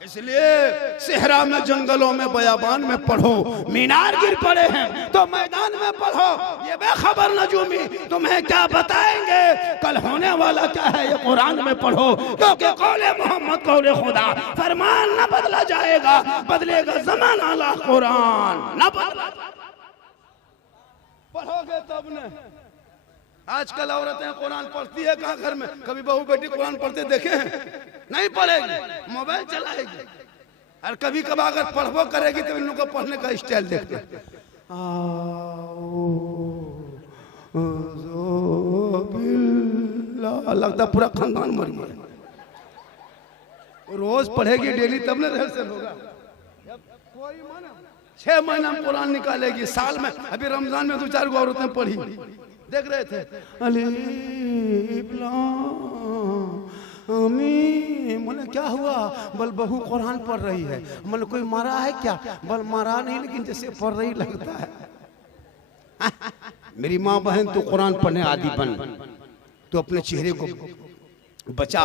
इसलिए सेहरा में, जंगलों में, बयाबान में पढ़ो, मीनार गिर पड़े हैं तो मैदान में पढ़ो। ये बेखबर नजूमी तुम्हें क्या बताएंगे कल होने वाला क्या है, ये कुरान में पढ़ो, क्योंकि कौले मोहम्मद कौले खुदा, फरमान न बदला जाएगा, बदलेगा ज़माना ला कुरान न बदला। पढ़ोगे तब न। आजकल औरतें कुरान पढ़ती है कहाँ घर में? कभी बहू बेटी कुरान पढ़ते देखे हैं? नहीं पढ़ेगी, मोबाइल चलाएगी, और कभी कभार अगर पढ़बो करेगी तो इन लोगों को पढ़ने का स्टाइल देखते लगता पूरा खानदान मर गया। रोज पढ़ेगी डेली तब न रिहर्सल होगा। 6 महीना में कुरान निकालेगी, साल में। अभी रमजान में 2-4 गो औरतें पढ़ी, देख रहे थे, बोले क्या हुआ? बल बहू कुरान पढ़ रही है। मतलब कोई मारा है क्या? बल मारा नहीं, लेकिन जैसे पढ़ रही लगता है। मेरी माँ बहन, तो कुरान पढ़ने आदि बन, तो अपने चेहरे को बचा।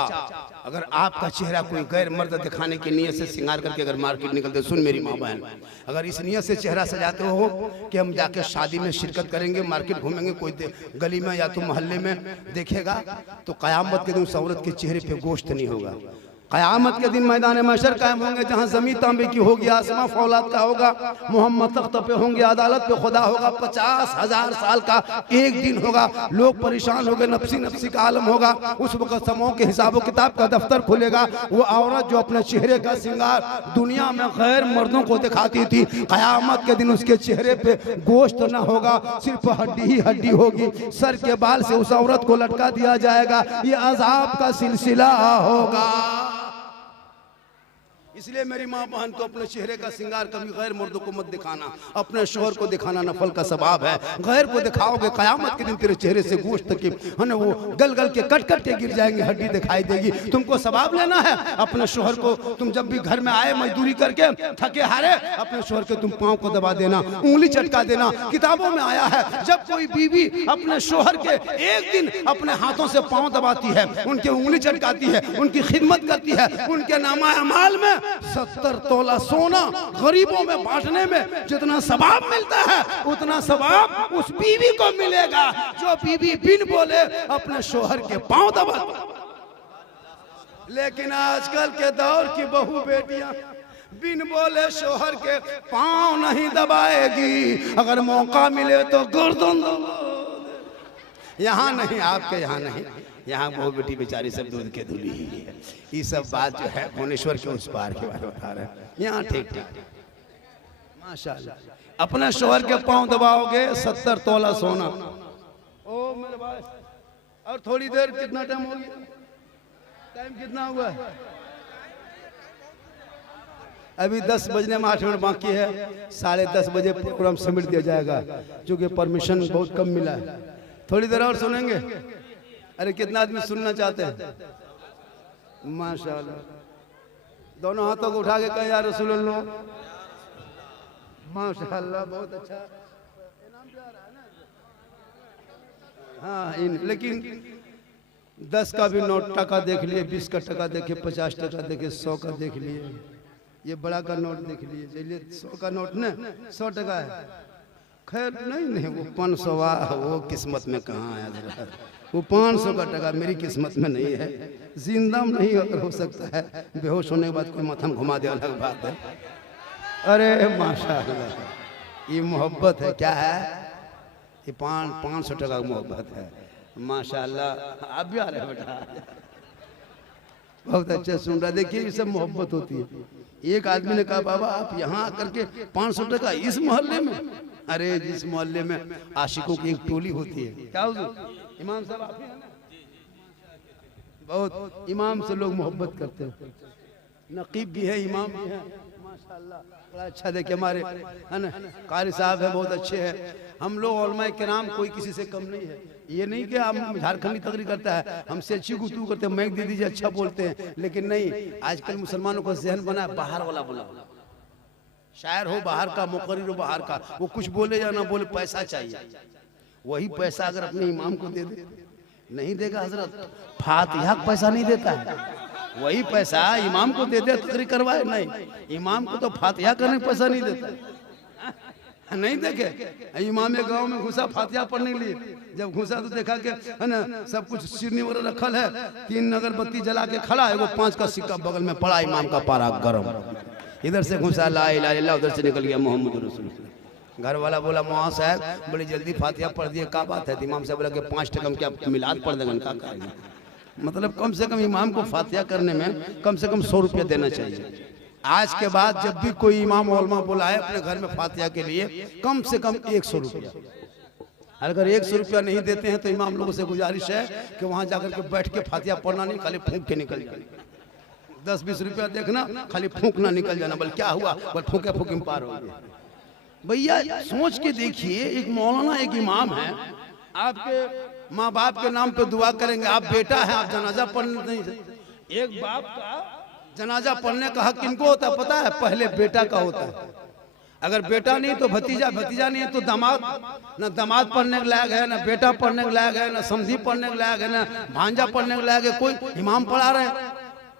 अगर आपका चेहरा कोई गैर मर्द दिखाने की नीयत से श्रृंगार करके अगर मार्केट निकलते, सुन मेरी माँ बहन, अगर इस नीयत से चेहरा सजाते हो कि हम जाके शादी में शिरकत करेंगे, मार्केट घूमेंगे, कोई गली में या तो मोहल्ले में देखेगा, तो कयामत के दिन उस औरत के चेहरे पे गोश्त नहीं होगा। कयामत के दिन मैदान महशर कायम होंगे, जहाँ ज़मीन तांबे की होगी, आसमां फौलाद का होगा, मोहम्मद तख्त पे होंगे, अदालत पे खुदा होगा, 50,000 साल का एक दिन होगा, लोग परेशान होंगे, नफसी नफसी का आलम होगा। उस वक्त समूह के हिसाब किताब का दफ्तर खुलेगा। वो औरत जो अपने चेहरे का श्रृंगार दुनिया में गैर मर्दों को दिखाती थी, कयामत के दिन उसके चेहरे पे गोश्त न होगा, सिर्फ हड्डी ही हड्डी होगी। सर के बाल से उस औरत को लटका दिया जाएगा। ये अजाब का सिलसिला होगा। इसलिए मेरी माँ बहन, तो अपने चेहरे का श्रृंगार कभी गैर मर्दों को मत दिखाना, अपने शोहर को दिखाना नफल का सवाब है। गैर को दिखाओगे कयामत के दिन तेरे चेहरे से गोश्त की है ना, वो गल गल के कट कट के गिर जाएंगे, हड्डी दिखाई देगी। तुमको सवाब लेना है, अपने शोहर को तुम जब भी घर में आए मजदूरी करके थके हारे, अपने शोहर के तुम पाँव को दबा देना, उंगली चटका देना। किताबों में आया है, जब कोई बीवी अपने शोहर के एक दिन अपने हाथों से पाँव दबाती है, उनके उंगली चटकाती है, उनकी खिदमत करती है, उनके नामा अमाल में 70 तोला सोना गरीबों में बांटने में जितना सवाब मिलता है, उतना सवाब उस बीवी को मिलेगा जो बीवी बिन बोले अपने शोहर के पांव दबा। लेकिन आजकल के दौर की बहू बेटियां बिन बोले शोहर के पांव नहीं दबाएगी, अगर मौका मिले तो गर्दन दबा दे। यहाँ नहीं, आपके यहाँ नहीं, यहाँ वो बेटी बेचारी सब दूध के धुली ही है। ये सब बात जो है भुवनेश्वर के उस पार के बारे में बता रहे हैं। यहाँ ठीक ठीक माशाल्लाह। अपने शोहर के पांव दबाओगे 70 तोला सोना। ओ मेरे भाई, और थोड़ी देर, कितना टाइम हो गया? टाइम कितना हुआ है? अभी 10 बजने में 8 मिनट बाकी है। 10:30 बजे प्रोग्राम समिट दिया जाएगा, क्योंकि परमिशन बहुत कम मिला है। थोड़ी देर और सुनेंगे। अरे कितना आदमी सुनना चाहते हैं? माशाल्लाह, दोनों हाथों को उठा के कहें या रसूल अल्लाह। माशाल्लाह, बहुत अच्छा। हाँ, लेकिन 10 का भी नोट टका देख लिए, 20 का टका देखे, 50 टका देखे, 100 का देख लिए, ये बड़ा का नोट देख लिए। चलिए 100 का नोट न 100 टका है, खैर नहीं वो 500 वो किस्मत में कहाँ आया जरा। वो 500 का टका मेरी किस्मत में नहीं है। जिंदा नहीं अगर हो सकता है, बेहोश होने के बाद कोई माथा में घुमा दे, अलग बात है। अरे माशाल्लाह, ये मोहब्बत है। क्या है ये? 500 टका की मोहब्बत है। माशाल्लाह, आप भी आ रहे हैं बेटा, बहुत अच्छे सुन रहा। देखिए ये सब मोहब्बत होती है। एक आदमी ने कहा बाबा आप यहाँ आकर के 500 टका इस मोहल्ले में? अरे जिस मोहल्ले में आशिकों की एक टोली होती है। क्या हुजूर? इमाम साहब आप ही हैं ना? बहुत इमाम से लोग मोहब्बत करते हैं। नकीब भी है, इमाम भी है, माशाल्लाह बड़ा अच्छा। देखिए हमारे है ना कारी साहब है, बहुत अच्छे हैं। हम लोग उलमाए किराम कोई किसी से कम नहीं है। ये नहीं कि हम झारखंडी तकरीर करता है, हमसे अच्छी गुफ्तगू करते हैं, मैक दे दीजिए, अच्छा बोलते हैं। लेकिन नहीं, आजकल मुसलमानों का जहन बना है बाहर वाला बोला। शायर हो बाहर का, मुकर्रिर हो बाहर का, वो कुछ बोले या ना बोले पैसा चाहिए। वही पैसा अगर अपने इमाम को दे दे, नहीं देगा हजरत, फातिहा का पैसा नहीं देता है। वही पैसा इमाम को दे दे, तकरीर करवाए, नहीं इमाम को तो फातिहा करने पैसा नहीं देता। नहीं देखे इमाम एक गांव में घुसा फातिहा पढ़ने के लिए। जब घुसा तो देखा कि है ना सब कुछ सिरनी वगैरह रखल है, 3 अगरबत्ती जला के खड़ा है, वो 5 का सिक्का बगल में पड़ा, इमाम का पारा गरम। इधर से घुसा ला इलाहा इल्लल्लाह, उधर से निकल गया मोहम्मद रसूलुल्लाह। घर वाला बोला मौला साहब बड़ी जल्दी फातिहा पढ़ दिए, क्या बात है? इमाम साहब बोला कि 5 टका क्या मिलाद पढ़ देंगे? क्या करेंगे? मतलब कम से कम इमाम को फातिहा करने में कम से कम 100 रुपया देना चाहिए। आज के बाद जब भी कोई इमाम उलमा बुलाए अपने घर में फातिहा के लिए, कम से कम 100 रुपया। अगर 100 रुपया नहीं देते हैं तो इमाम लोगों से गुजारिश है कि वहां जाकर के बैठ के फातिहा पढ़ना नहीं, खाली फूंक के निकल जाना। 10-20 रुपया देखना, खाली फूंकना निकल जाना। बोल क्या हुआ? बोल फूके फूके में पार हो गया। भैया सोच के देखिए, एक मौलाना एक इमाम है, आपके माँ बाप के नाम पे दुआ करेंगे। आप बेटा है, आप जनाजा पढ़ने नहीं। एक बाप का जनाजा पढ़ने का हक किनको होता है पता है? पहले बेटा का होता है। अगर बेटा नहीं तो भतीजा, भतीजा नहीं है तो दामाद। ना दामाद पढ़ने के लायक है, ना बेटा पढ़ने के लायक है, ना समधी पढ़ने के लायक है, ना भांजा पढ़ने के लायक है। कोई इमाम पढ़ा रहे हैं।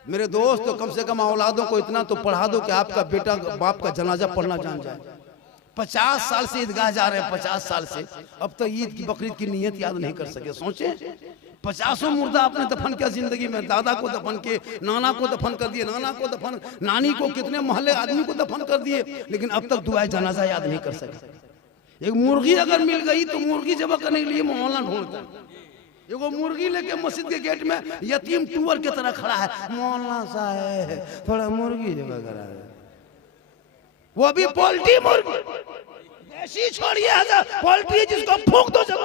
मेरे दोस्त तो कम से कम औलादों को इतना तो पढ़ा दो कि आपका बेटा बाप का जनाजा पढ़ना जान जाए। 50 साल से ईदगाह जा रहे हैं, 50 साल से, अब तो ईद की बकरीद की नियत याद नहीं कर सके। सोचे 50 मुर्दा आपने दफन किया जिंदगी में। दादा को दफन किए, नाना को दफन कर दिए, नाना को दफन, नानी को, कितने मोहल्ले आदमी को दफन कर दिए, लेकिन अब तक दुआए जनाजा याद नहीं कर सके। एक मुर्गी अगर मिल गई तो मुर्गी जबा करने के लिए मोहल्ला ढूंढता है। एगो मुर्गी लेके मस्जिद के गेट में यतीम टूअर की तरह खड़ा है, मौलाना साहब थोड़ा मुर्गी जबा करा दे। वो भी पोल्ट्री मुर्गी, देशी छोड़िए, पोल्ट्री जिसको फूंक दो जब,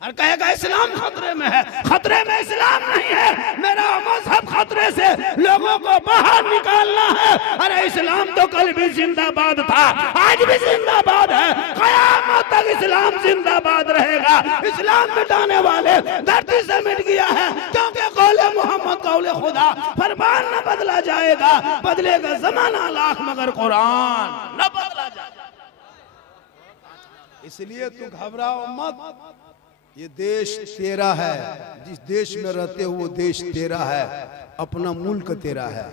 और कहेगा इस्लाम खतरे में है। खतरे में इस्लाम नहीं है, मेरा मजहब खतरे से लोगों को बाहर निकालना है। अरे इस्लाम तो कल भी जिंदाबाद था, आज भी जिंदाबाद है, कयामत तक इस्लाम जिंदाबाद रहेगा। इस्लाम मिटाने वाले धरती से मिट गया है, क्योंकि कौले मोहम्मद कौले खुदा, फरमान न बदला जाएगा, बदलेगा जमाना लाख मगर कुरान न बदला जाएगा। इसलिए तू घबराओ मत, ये देश तेरा है, जिस देश में रहते हो वो देश तेरा है, अपना मुल्क तेरा है।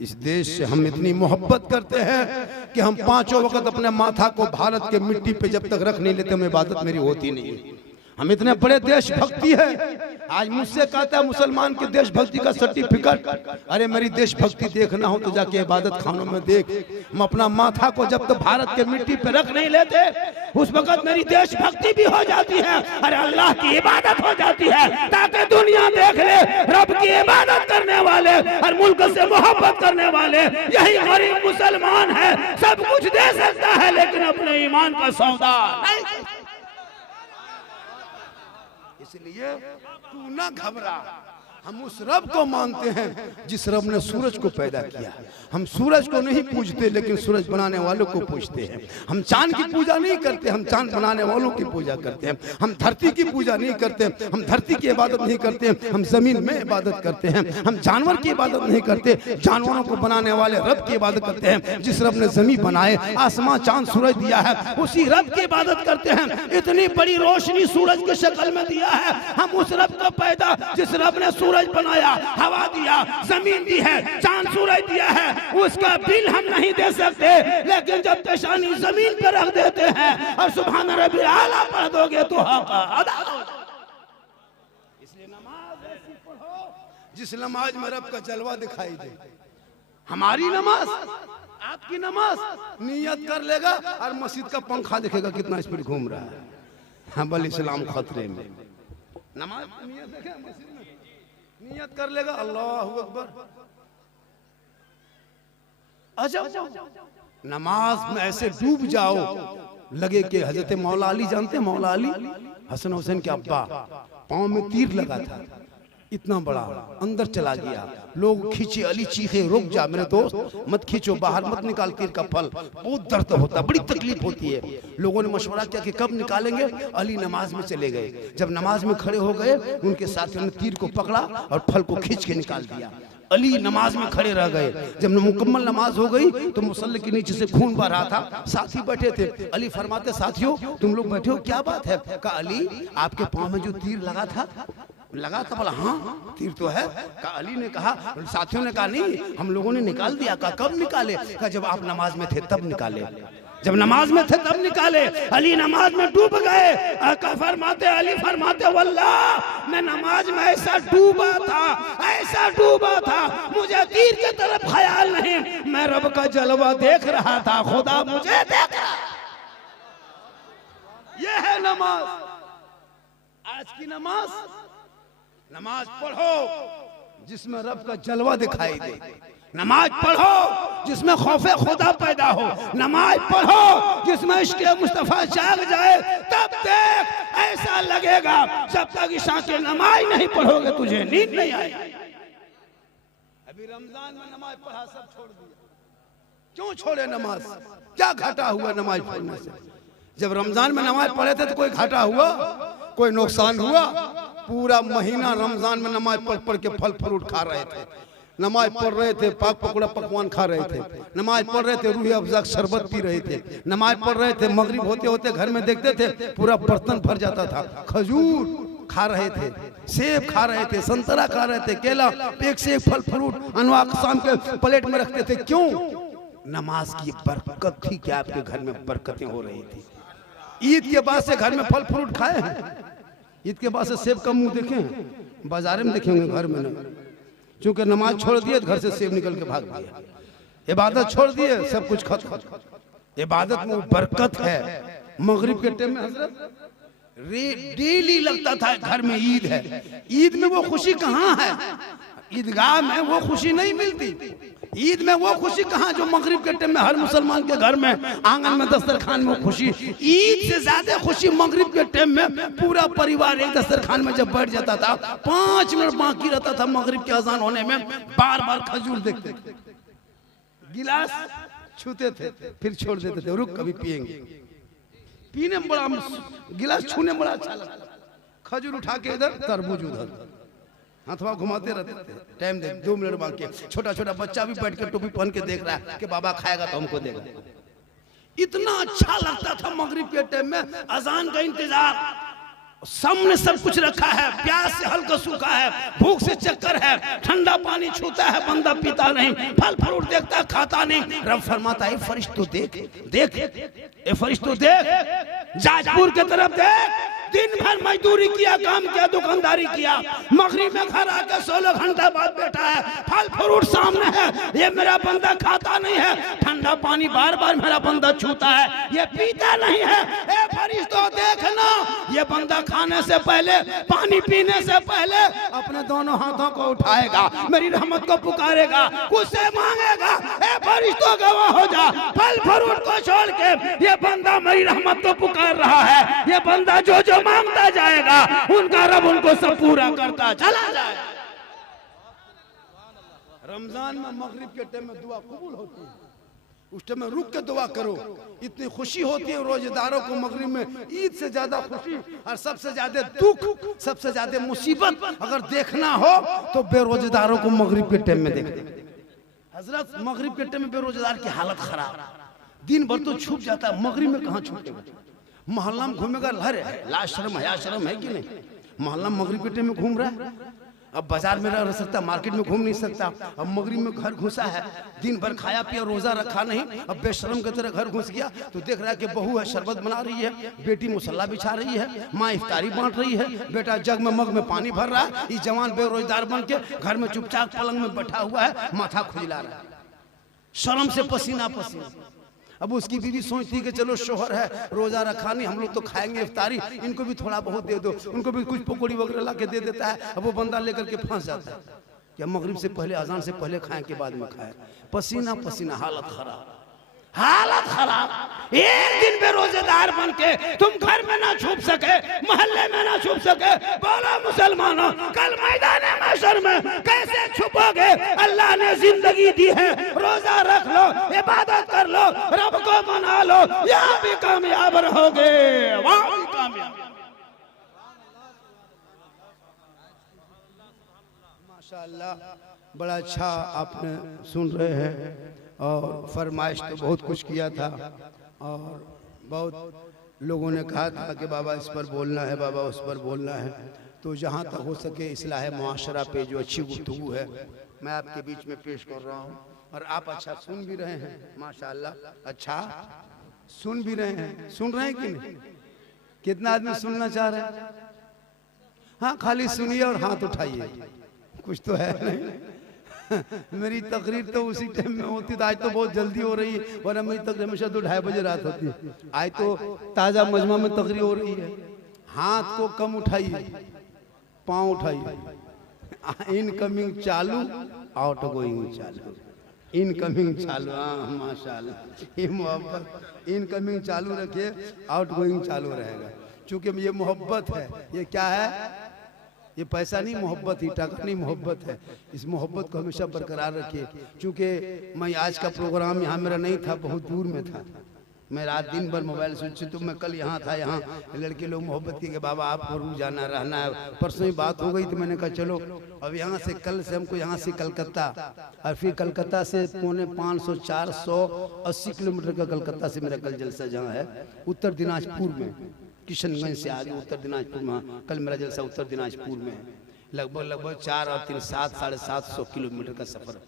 इस देश से हम इतनी मोहब्बत करते हैं कि हम 5 वक्त अपने माथा को भारत के मिट्टी पे जब तक रख नहीं लेते हम इबादत मेरी होती नहीं है। हम इतने बड़े देशभक्ति है। आज मुझसे कहता है मुसलमान के देशभक्ति का सर्टिफिकेट, अरे मेरी देशभक्ति देखना हो तो जाके इबादत खानों में देख। हम अपना माथा को जब तक भारत के मिट्टी पे रख नहीं लेते उस वक्त मेरी देशभक्ति भी हो जाती है, अरे अल्लाह की इबादत हो जाती है, ताकि दुनिया देख ले रब की इबादत करने वाले और मुल्क से मोहब्बत करने वाले यही गरीब मुसलमान है। सब कुछ दे सकता है लेकिन अपने ईमान का सौदा नहीं। इसलिए तू ना घबरा, हम उस रब को मानते हैं जिस रब ने सूरज को पैदा किया। हम सूरज को नहीं पूजते लेकिन सूरज बनाने वालों को पूजते हैं। हम चांद की पूजा नहीं करते, हम चांद बनाने वालों की पूजा करते हैं। हम धरती की पूजा नहीं करते, हम धरती की इबादत नहीं करते, हम जमीन में इबादत करते हैं। हम जानवर की इबादत नहीं करते, जानवरों को बनाने वाले रब की इबादत करते हैं। जिस रब ने जमीन बनाए, आसमां चांद सूरज दिया है, उसी रब की इबादत करते हैं। इतनी बड़ी रोशनी सूरज की शक्ल में दिया है, हम उस रब को पैदा, जिस रब ने सूरज बनाया, हवा दिया, जमीन दी है, चांद सूरज दिया है, उसका बिल हम नहीं दे सकते, लेकिन जब पेशानी जमीन पर रख देते हैं और सुभान रब्बिल आला पढ़ दोगे तो हक अदा हो। इसलिए नमाज ऐसी पढ़ो जिस नमाज में रब का जलवा दिखाई दे। हमारी नमाज, आपकी नमाज नियत कर लेगा और मस्जिद का पंखा देखेगा कितना स्पीड घूम रहा है। हम बल इस्लाम खतरे में। नमाज नियत देखे, मस्जिद में नियत कर लेगा, अल्लाहु अकबर। अजब नमाज में ऐसे डूब जाओ लगे कि हजरत मौला अली जानते हैं, मौला अली हसन हुसैन के अब्बा, पांव में तीर लगा था इतना बड़ा, अंदर चला गया, लोग खींचे, अली चीखे रुक जा मेरे दोस्त, मत खींचो, बाहर मत निकाल तीर का फल, बहुत दर्द होता, बड़ी तकलीफ होती है। लोगों ने मशवरा किया कि कब निकालेंगे, अली नमाज में चले गए। जब नमाज में खड़े हो गए उनके साथियों ने तीर को पकड़ा और फल को खींच के निकाल दिया। अली नमाज में खड़े रह गए। जब मुकम्मल नमाज हो गई तो मुसल्ले के नीचे से खून बह रहा था, साथी बैठे थे। अली फरमाते, साथियों तुम लोग बैठे हो, क्या बात है? कहा अली आपके पाँव में जो तीर लगा था बोला हाँ तीर तो है। कहा अली ने कहा, साथियों ने कहा नहीं हम लोगों ने निकाल दिया। कहा कब निकाले? कहा जब आप नमाज में थे तब निकाले। जब नमाज में थे तब निकाले। अली नमाज में डूब गए। अली फरमाते वल्लाह मैं नमाज में ऐसा डूबा था मुझे तीर की तरफ ख्याल नहीं, मैं रब का जलवा देख रहा था, खुदा मुझे देख रहा। ये है नमाज। आज की नमाज पढ़ो जिसमें रब का जलवा दिखाई दे। नमाज पढ़ो जिसमें खौफे खुदा पैदा हो। नमाज पढ़ो जिसमें इश्क़ मुस्तफा जाग जाए। तब देख ऐसा लगेगा जब तक ईशा के नमाज नहीं पढ़ोगे तुझे नींद नहीं आएगी। अभी रमजान में नमाज पढ़ा सब छोड़ दिया। क्यों छोड़े नमाज? क्या घाटा हुआ नमाज पढ़ने से? जब रमजान में नमाज पढ़े थे तो कोई घाटा हुआ, कोई नुकसान हुआ? पूरा महीना रमजान में नमाज पढ़ के फल फ्रूट खा रहे थे, नमाज पढ़ रहे थे, पाक पकौड़ा पकवान खा रहे थे, नमाज पढ़ रहे थे, रूह अफ़ज़ा शरबत पी रहे थे, नमाज पढ़ रहे थे, मगरिब होते होते घर में देखते थे पूरा बर्तन भर जाता था, खजूर खा रहे थे, सेब खा रहे थे, संतरा खा रहे थे, केला, एक से एक फल फ्रूट अनवा अक़साम के प्लेट में रखते थे। क्यों? नमाज की बरकत थी कि आपके घर में बरकतें हो रही थी। ईद के बाद से घर में फल फ्रूट खाए हैं? ईद के बाद से सेब का मुंह देखे हैं? बाजार में देखेंगे, घर में नहीं। क्योंकि नमाज छोड़ दिए घर से सेब निकल के भाग दिया, इबादत छोड़ दिए सब कुछ खत्म। इबादत में बरकत है। मगरिब के टाइम में हजरत डेली लगता था घर में ईद है। ईद में वो खुशी कहाँ है? ईदगाह में वो खुशी नहीं मिलती। ईद में वो खुशी कहाँ जो मगरिब के टाइम में हर मुसलमान के घर में आंगन में दस्तरखान में वो खुशी। ईद से ज्यादा खुशी मगरिब के टाइम में पूरा परिवार एक दस्तरखान में जब बैठ जाता था, 5 मिनट बाकी रहता था मगरिब के अजान होने में, बार बार खजूर देखते थे, गिलास छूते थे, फिर छोड़ देते थे, रुक कभी पिएंगे। पीने में बड़ा, गिलास छूने में बड़ा अच्छा लगता। खजूर उठा के इधर, तरबूज उधर, हाथवा घुमाते रहते थे। टाइम दे 2 मिनट बाकी। छोटा छोटा बच्चा भी बैठ के टोपी पहन के देख रहा है कि बाबा खाएगा तो हमको देगा। इतना अच्छा लगता था मगरिब के टाइम में, अजान का इंतजार, सामने सब कुछ रखा है, प्यास से हल्का सूखा है, भूख से चक्कर है, ठंडा पानी छूता है बंदा पीता नहीं, फल फ्रूट देखता खाता नहीं। रब फरमाता है फरिश्तों देख, ए फरिश्तों देख, जाजपुर की तरफ देख, दिन भर मजदूरी किया, काम किया, दुकानदारी किया, मगरिब में घर आकर 16 घंटा बाद बैठा है, फल फ्रूट सामने है, ये मेरा बंदा खाता नहीं है, ठंडा पानी बार बार मेरा बंदा छूता है, ये पीता नहीं है। ए फरिश्तों देखना, ये बंदा खाने से पहले, पानी पीने से पहले अपने दोनों हाथों को उठाएगा, मेरी रहमत को पुकारेगा, कुछ से मांगेगा। ए फरिश्तों गवाह हो जा, फल फ्रूट को छोड़ के ये बंदा मेरी रहमत को पुकार रहा है। ये बंदा जो जो मांगता जाएगा उनका रब उनको सब पूरा करता चला जाए। रमजान में मगरिब के टाइम में दुआ कबूल होती है, उस टाइम में रुक के दुआ करो, इतनी खुशी होती है रोजेदारों को। मगरिब में ईद से ज्यादा खुशी और सबसे ज्यादा दुख, सबसे ज्यादा मुसीबत अगर देखना हो तो बेरोजेदारों को मगरिब के टाइम में देखना। हजरत मगरिब के टाइम में बेरोजगार की हालत खराब, दिन भर तो छुप जाता है, मगरिब में कहाँ छुपेगा? मोहल्ला में घूमेगा, लहर है, लाशरम है कि नहीं? मोहल्ला में मगरिब के टाइम में घूम रहा है, अब बाजार में रह सकता, मार्केट में घूम नहीं सकता, अब मगरिब में घर घुसा है, दिन भर खाया पिया, रोजा रखा नहीं, अब बेशरम की तरह घर घुस गया तो देख रहा है कि बहू है शरबत बना रही है, बेटी मुसल्ला बिछा रही है, माँ इफ्तारी बांट रही है, बेटा जग में मग में पानी भर रहा है, ये जवान बेरोजगार बन के घर में चुपचाप पलंग में बैठा हुआ है, माथा खुजला रहा है, शर्म से पसीना पसीना। अब उसकी बीवी सोचती कि चलो शोहर है, रोजा रखा नहीं, हम लोग तो खाएंगे इफ्तारी, इनको भी थोड़ा बहुत दे दो, उनको भी कुछ पकौड़ी वगैरह ला के दे देता है। अब वो बंदा लेकर के फंस जाता है, क्या मगरिब से पहले, अजान से पहले खाएं के बाद में खाएं, पसीना पसीना, हालत खराब, हालत खराब। एक दिन बेरोजगार बन के तुम घर में ना छुप सके, मोहल्ले में ना छुप सके, बोलो मुसलमानों कल मैदान महशर में कैसे छुपोगे? अल्लाह ने जिंदगी दी है, रोजा रख लो, इबादत कर लो, रब को मना लो, यहाँ भी कामयाब रहोगे, वहाँ भी कामयाब। माशाअल्लाह, बड़ा अच्छा आपने सुन रहे हैं और फरमाइश तो बहुत कुछ किया था और बहुत लोगों ने कहा था कि बाबा इस पर बोलना है, बाबा उस पर बोलना है, तो जहाँ तक हो सके इस्लाह मुआशरा पे जो अच्छी गुफ्तगू है मैं आपके बीच में पेश कर रहा हूँ और आप अच्छा सुन भी रहे हैं, माशाअल्लाह अच्छा सुन भी रहे हैं। सुन रहे हैं कि नहीं? कितना आदमी सुनना चाह रहे हैं? हाँ, खाली सुनिए और हाथ उठाइए, कुछ तो है नहीं। मेरी तकरीर तो उसी टाइम में होती थी, आज तो बहुत जल्दी हो रही है, वरना मेरी तकरीर हमेशा तो 2:30 बजे रात होती है, आज तो ताज़ा मजमा में तकरीर हो रही है। हाथ को कम उठाइए, पाँव उठाइए, इनकमिंग चालू, आउट गोइंग चालू, इनकमिंग चालू, हाँ माशाल्लाह, ये मोहब्बत, इनकमिंग चालू रखिए, आउट गोइंग चालू रहेगा, क्योंकि ये मोहब्बत है। ये क्या है? ये पैसा नहीं, मोहब्बत ही, टका नहीं, मोहब्बत है। इस मोहब्बत को हमेशा बरकरार रखिए। चूँकि मैं आज का प्रोग्राम यहाँ मेरा नहीं था, बहुत दूर में था, मैं रात दिन भर मोबाइल से, तो मैं कल यहाँ था, यहाँ लड़के लोग मोहब्बत किए कि बाबा आपको रुक जाना, रहना है। परसों ही बात हो गई तो मैंने कहा चलो, अब यहाँ से कल से हमको यहाँ से कलकत्ता, और फिर कलकत्ता से 480 किलोमीटर का कलकत्ता से मेरा कल जलसा जहाँ है उत्तर दिनाजपुर में, किशनगंज से आगे उत्तर दिनाजपुर में कल मेरा जलसा उत्तर दिनाजपुर में है। लगभग 4 और 3 700 किलोमीटर का सफर,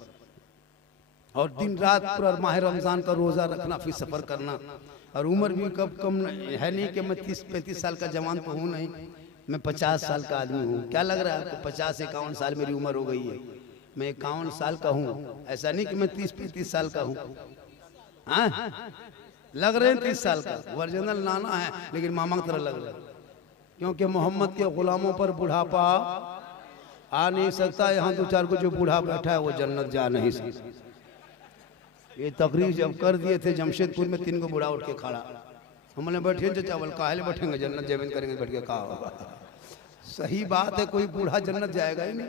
और दिन रात पूरा माह रमजान का रोजा रखना, फिर सफर करना, और उम्र भी कब कम है नहीं कि मैं 30-35 साल का जवान तो हूँ नहीं, मैं 50 साल का आदमी हूँ। क्या लग रहा है आपको? 50-51 साल मेरी उम्र हो गई है, मैं 51 साल का हूँ, ऐसा नहीं कि मैं 30-35 साल का हूँ। हाँ, लग रहे हैं 30 साल का, ओरिजिनल नाना है लेकिन मामा की तरह लग रहा है, क्योंकि मोहम्मद के गुलामों पर बुढ़ापा आ नहीं सकता। यहाँ 2-4 को जो बूढ़ा बैठा है वो जन्नत जा नहीं सकता। ये तकरीर जब कर दिए थे जमशेदपुर में, 3 को बूढ़ा उठ के खड़ा, हमने बैठे जो चावल काहे बैठेंगे, जन्नत जमीन करेंगे, बैठ के कहा होगा। सही बात है, कोई बूढ़ा जन्नत जाएगा ही नहीं।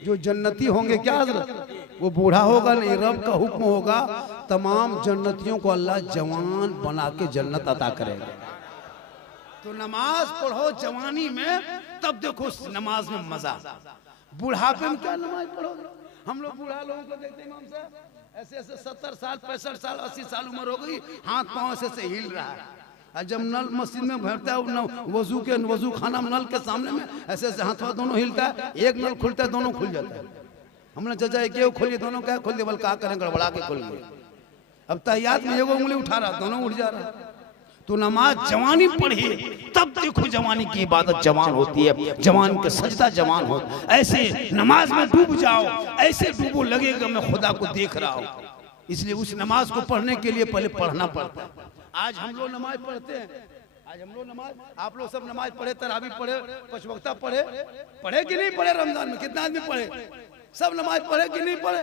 जो जन्नती होंगे क्या हजरत, वो बूढ़ा होगा नहीं, रब का हुक्म होगा, तमाम जन्नतियों को अल्लाह जवान बना के जन्नत अता करेगा। तो नमाज पढ़ो जवानी में, तब देखो नमाज में मजा। बुढ़ापे में क्या नमाज पढ़ोगे? हम लोग बूढ़ा लोगों को देखते हैं, इमाम साहब ऐसे 70 साल 65 साल 80 साल उम्र हो गई, हाथ पांव ऐसे हिल रहा है, और जब नल मस्जिद में भरता है, वजू खाना नल के सामने में ऐसे हाथ पांव दोनों हिलता है, एक नल खुलता है दोनों खुल जाता है। हमने चाचा एक खोलिए, दोनों क्या खोल दिए, बल क्या करें, गड़बड़ा के खोल दिए। अब तहियात में एगो उंगली उठा रहा, दोनों उठ जा रहा। तो नमाज जवानी पढ़िए, तब देखो जवानी की इबादत जवान होती है, जवान के सजदा जवान हो। ऐसे नमाज में डूब जाओ, ऐसे डूबो लगेगा मैं खुदा को देख रहा हूँ। इसलिए उस नमाज को पढ़ने के लिए पहले पढ़ना पड़ता है। आज हम लोग नमाज पढ़ते हैं, आज हम लोग नमाज, आप लोग सब नमाज पढ़े, तरावी पढ़े, पांच वक्ता पढ़े, पढ़े कि नहीं पढ़े? रमजान में कितना आदमी पढ़े? सब नमाज पढ़े कि नहीं पढ़े?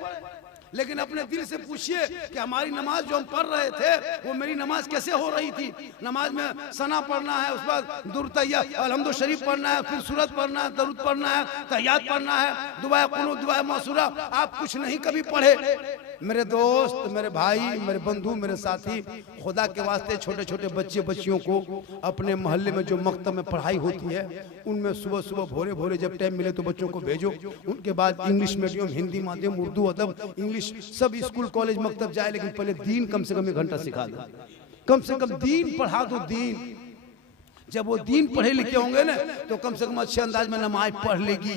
लेकिन अपने दिल से पूछिए कि हमारी नमाज जो हम पढ़ रहे थे वो मेरी नमाज कैसे हो रही थी? नमाज में सना पढ़ना है, उसके बाद दुरूद तहियात अलहम्दुलिल्लाह शरीफ पढ़ना है, फिर सूरत पढ़ना है, दरूद पढ़ना है, तहियात पढ़ना है, दुआ कुनूत, दुआ मसूरा, आप कुछ नहीं कभी पढ़े। मेरे दोस्त, मेरे भाई, मेरे बंधु, मेरे साथी, खुदा के वास्ते छोटे छोटे बच्चे बच्चियों को अपने मोहल्ले में जो मकतब में पढ़ाई होती है उनमें सुबह सुबह भोरे भोरे जब टाइम मिले तो बच्चों को भेजो। उनके बाद इंग्लिश मीडियम, हिंदी माध्यम, उर्दू अदब, इंग्लिश, सब स्कूल कॉलेज मकतब जाए, लेकिन पहले दीन कम से कम 1 घंटा सिखा दो, कम से कम दीन पढ़ा दो। दीन, जब वो दीन पढ़े लिखे होंगे ना तो कम से कम अच्छे अंदाज में नमाज पढ़ लेगी,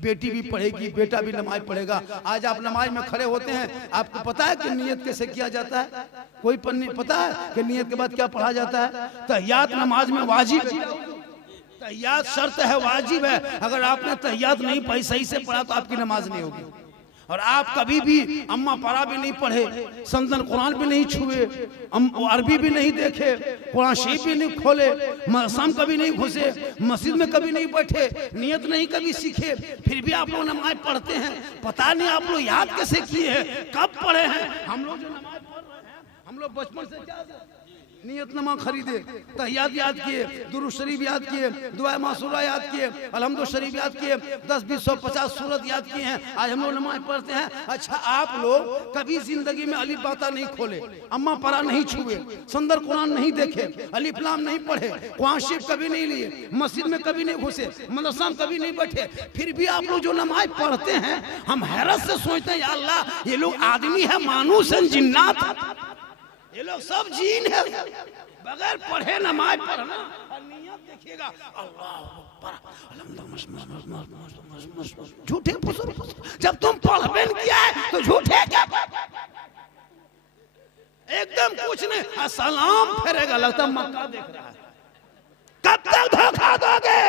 बेटी भी पढ़ेगी, बेटा भी नमाज पढ़ेगा। आज आप नमाज में खड़े होते हैं, आपको पता है कि नियत कैसे किया जाता है? कोई पता है कि नियत के बाद क्या पढ़ा जाता है? तहियात नमाज में वाजिब, तहियात शर्त है, वाजिब है। अगर आपने तहियात नहीं पढ़ी, सही से पढ़ा, तो आपकी नमाज नहीं होगी। और आप कभी भी अम्मा पारा भी नहीं पढ़े, संदन कुरान भी नहीं छुए, अरबी भी नहीं देखे, कुरान शरीफ भी नहीं खोले, मौसम कभी नहीं घुसे, मस्जिद में कभी नहीं बैठे, नियत नहीं कभी सीखे, फिर भी आप लोग नमाज पढ़ते हैं। पता नहीं आप लोग याद कैसे किए हैं, कब पढ़े हैं? हम लोग जो नमाज पढ़ रहे हैं, हम लोग बचपन से क्या नियतनामा खरीदे, तहियात याद किए, दुरूद शरीफ याद किए, दुआ मासूरा याद किए, अलहम्दुलिल्लाह शरीफ याद किए, 10, 20, 100, 50 सूरत याद किए हैं। आज हम लोग नमाज पढ़ते हैं। अच्छा, आप लोग कभी जिंदगी में अलिफ बाता नहीं खोले, अम्मा परा नहीं छुए, संदर कुरान नहीं देखे, अलिफ लाम नहीं पढ़े, कुरान शरीफ कभी नहीं लिए, मस्जिद में कभी नहीं घुसे, मदरसा में कभी नहीं बैठे, फिर भी आप लोग जो नमाज पढ़ते हैं, हम हैरत से सोचते हैं, या अल्लाह, ये लोग आदमी है मानूस है जिन्नात? ये लोग सब जीन है। बगैर पढ़े नमाज पढ़ना और नियत देखिएगा, अल्लाह झूठे फुसुर, जब तुम पढ़बे किया है तो झूठे क्या? एकदम कुछ नहीं, सलाम फेरेगा, लगता मक्का देख रहा है। कब तक धोखा दोगे?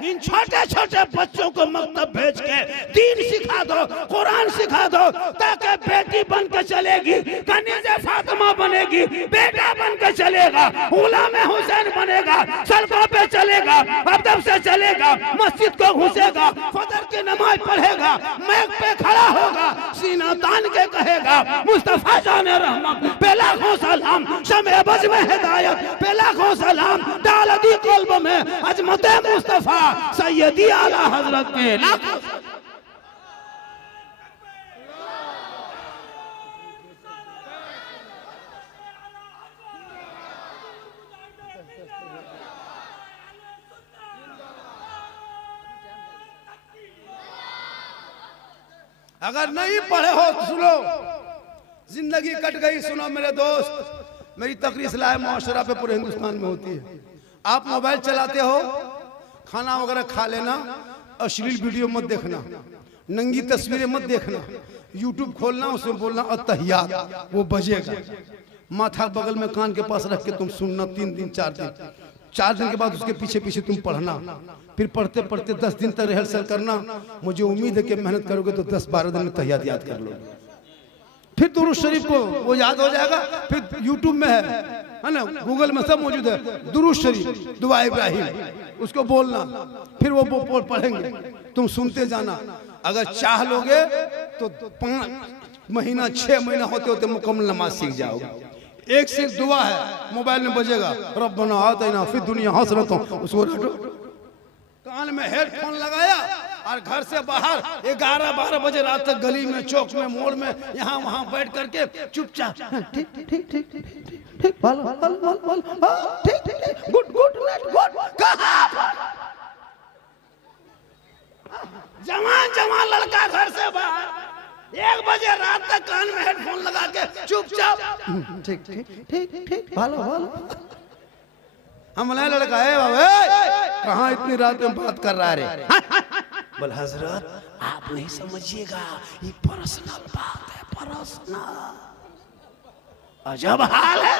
इन छोटे छोटे बच्चों को मकतब भेज के दीन सिखा दो, कुरान सिखा दो, ताकि बेटी बन के चलेगी, कनीज़े फातिमा बनेगी, बेटा बन के चलेगा, गुलाम हुसैन बनेगा, सड़कों पे चलेगा, अदब से चलेगा, मस्जिद को घुसेगा, फजर की नमाज पढ़ेगा, मैक पे खड़ा होगा, सीना तान के कहेगा, मुस्तफा जाने रहमत पे लाखों सलाम, शमे बज में हिदायत पे लाखों सलाम, डाल दी कल्ब में अजमत मुस्तफा सैयदी आला हजरत के लाखों। अगर नहीं पढ़े हो तो सुनो, जिंदगी कट गई। सुनो मेरे दोस्त, मेरी तकरीर इस्लाह मुआशरा पे पूरे हिंदुस्तान में होती है। आप मोबाइल चलाते हो, खाना वगैरह खा लेना, अश्लील वीडियो मत देखना, नंगी तस्वीरें मत देखना, यूट्यूब खोलना, उसमें बोलना अत्तहियात, वो बजेगा, माथा बगल में कान के पास रख के तुम सुनना 3 दिन 4 दिन के बाद उसके पीछे पीछे तुम पढ़ना, फिर पढ़ते पढ़ते 10 दिन तक रिहर्सल करना। मुझे उम्मीद है कि मेहनत करोगे तो 10-12 दिन में तहियात याद कर लोगे। फिर दुरूद शरीफ को वो याद हो जाएगा। फिर यूट्यूब में है ना, गूगल में सब मौजूद है, दुरूद शरीफ, दुआ इब्राहिम, उसको बोलना, फिर वो पढ़ेंगे, तुम सुनते जाना। अगर चाह लोगे तो 5 महीना 6 महीना होते होते मुकम्मल नमाज सीख जाओगे। एक से एक दुआ है, मोबाइल में बजेगा, रब्बना आतिना फिद दुनिया हसनतन, उसको कान में हेडफोन लगाया और घर से बाहर 11-12 बजे रात तक गली में, चौक में, मोड़ में, यहाँ वहाँ बैठ करके चुपचाप ठीक ठीक ठीक ठीक ठीक ठीक ठीक गुड गुड गुड। कहाँ जवान लड़का घर से बाहर 1 बजे रात तक कान में हेडफोन लगा के चुपचाप ठीक ठीक ठीक ठीक भालो। हम लड़का है बाबा, कहाँ इतनी रात में बात कर रहा है? बोल हजरत आप नहीं समझिएगा, ये पर्सनल बात है, पर्सनल। अजब हाल है,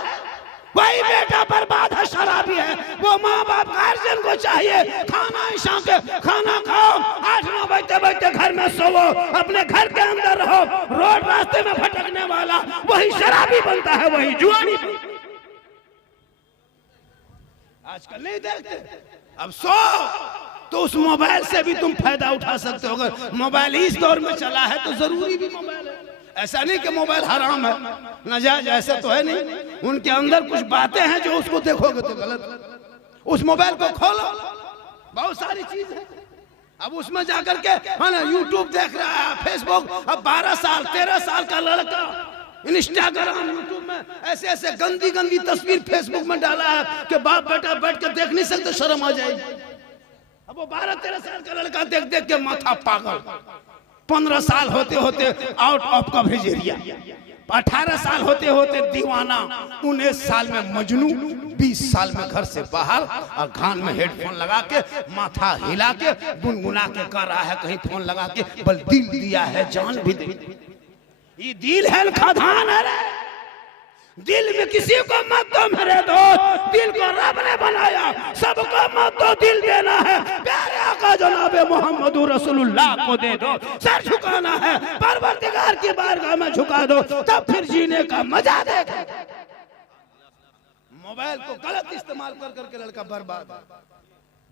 वही बेटा बर्बाद है, शराबी है। वो माँ बाप गार्जियन को चाहिए खाना ईशा के खाना खाओ, 8-9 बजते बजते घर में सोवो, अपने घर के अंदर रहो। रोड रास्ते में भटकने वाला वही शराबी बनता है, वही जुआनी। आजकल नहीं देखते। अब सो तो उस मोबाइल से भी तुम फायदा उठा सकते हो। अगर मोबाइल इस दौर में चला है तो जरूरी भी मोबाइल है। ऐसा नहीं कि मोबाइल हराम है, नाजायज, ऐसा तो है नहीं। उनके अंदर कुछ बातें हैं जो उसको देखोगे तो गलत। उस मोबाइल को खोलो, बहुत सारी चीज है। अब उसमें जाकर के यूट्यूब देख रहा है, फेसबुक। अब 12 साल 13 साल का लड़का इंस्टाग्राम यूट्यूब में ऐसे ऐसे गंदी गंदी तस्वीर फेसबुक में डाला है कि बाप बेटा बैठ के देख नहीं सकते, शर्म आ जाएगी। अब वो 12-13 साल का लड़का देख देख के माथा पागल। 15 साल होते होते आउट ऑफ कवरेज एरिया, 18 साल होते होते दीवाना, 19 साल में मजनू, 20 साल में घर से बाहर, और कान में हेडफोन लगा के माथा हिला के गुनगुना के कर रहा है कहीं फोन लगा के, बल दिल दिया है जान भी दे। ये दिल है खदान है रे। दिल में किसी को मत दो मेरे दोस्त, दिल को रब ने बनाया, सबको मत दो, दिल देना है। प्यारे आका जनाबे मोहम्मद रसूलुल्लाह को दे दो। सर झुकाना है परवरदिगार की बारगाह में झुका दो, तब फिर जीने का मजा देखो। मोबाइल को गलत इस्तेमाल कर करके लड़का बर्बाद,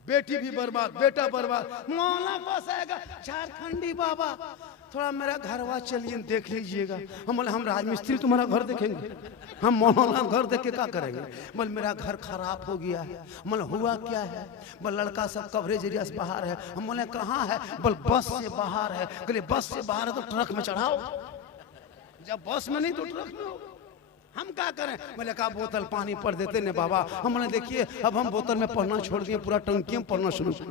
बेटी भी बर्बाद, बेटा बर्बाद। मौला पास आएगा झारखंडी बाबा, थोड़ा मेरा घरवा चलिए देख लीजिएगा। हम बोले हम राजमिस्त्री तुम्हारा घर देखेंगे, हम मौलाना घर देख के क्या करेंगे। बोल मेरा घर खराब हो गया है। बोले हुआ क्या है। बोल लड़का सब कवरेज एरिया से बाहर है। हम बोले कहाँ है। बोल बस से बाहर है। बोले बस से बाहर है तो ट्रक में चढ़ाओ। जब बस में नहीं तो ट्रक में हो। हम क्या करें। बोले कहा बोतल पानी पढ़ देते ने बाबा। हम बोले देखिए अब हम बोतल में पढ़ना छोड़ दिए, पूरा टंकी में पढ़ना शुरू कर।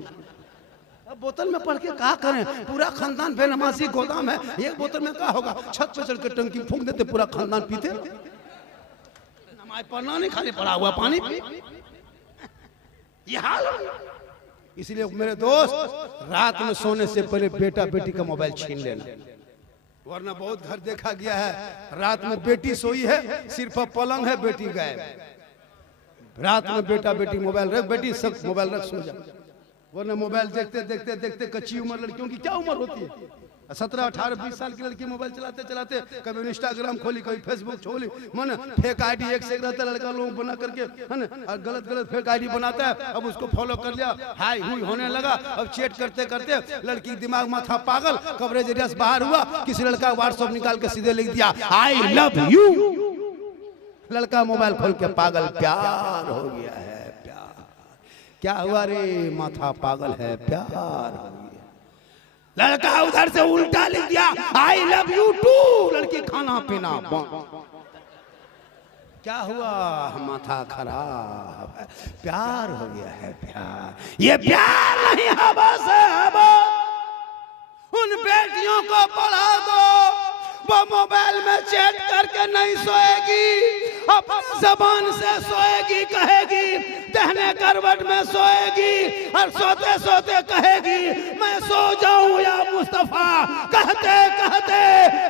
अब बोतल में पढ़ के क्या करें, पूरा खानदान बेनमाजी गोदाम है। एक बोतल में क्या होगा, छत पे चढ़ के टंकी फूंक देते, पूरा खानदान पीते। नमाज पढ़ना नहीं, खाली पड़ा हुआ पानी पी। ये हाल है। इसलिए मेरे दोस्त रात में सोने से पहले बेटा बेटी का मोबाइल छीन लेना, वरना बहुत घर देखा गया है रात में बेटी सोई है, सिर्फ पलंग है, बेटी गायब। रात में बेटा बेटी मोबाइल रख, बेटी सब मोबाइल रख सो जा। वरना मोबाइल देखते देखते देखते कच्ची उम्र लड़कियों की क्या उम्र होती है, 17, 18, 20 साल की लड़की मोबाइल चलाते चलाते कभी इंस्टाग्राम खोली, कभी फेसबुक खोली। मन फेक आईडी एक से एक रहता है लड़का लोग बना करके, है ना, और गलत गलत फेक आईडी बनाता है। अब उसको फॉलो कर लिया, हाई हुई होने लगा। अब चैट करते करते लड़की दिमाग माथा पागल, कवरेज एरिया से बाहर हुआ। किसी लड़का व्हाट्सएप निकाल के सीधे लिख दिया आई लव यू। लड़का मोबाइल खोल के पागल, प्यार हो गया है। क्या हुआ रे, माथा पागल है, प्यार हो गया। लड़का उधर से उल्टा लिख दिया आई लव यू टू। लड़की खाना पीना बंद। क्या हुआ, माथा खराब है, प्यार हो गया है। प्यार, ये प्यार नहीं है, बस है। उन बेटियों को पढ़ा दो, वो मोबाइल में चैट करके नहीं सोएगी, अपनी जबान से सोएगी, कहेगी दहने करवट में सोएगी, और सोते सोते कहेगी मैं सो जाऊं या मुस्तफा। कहते कहते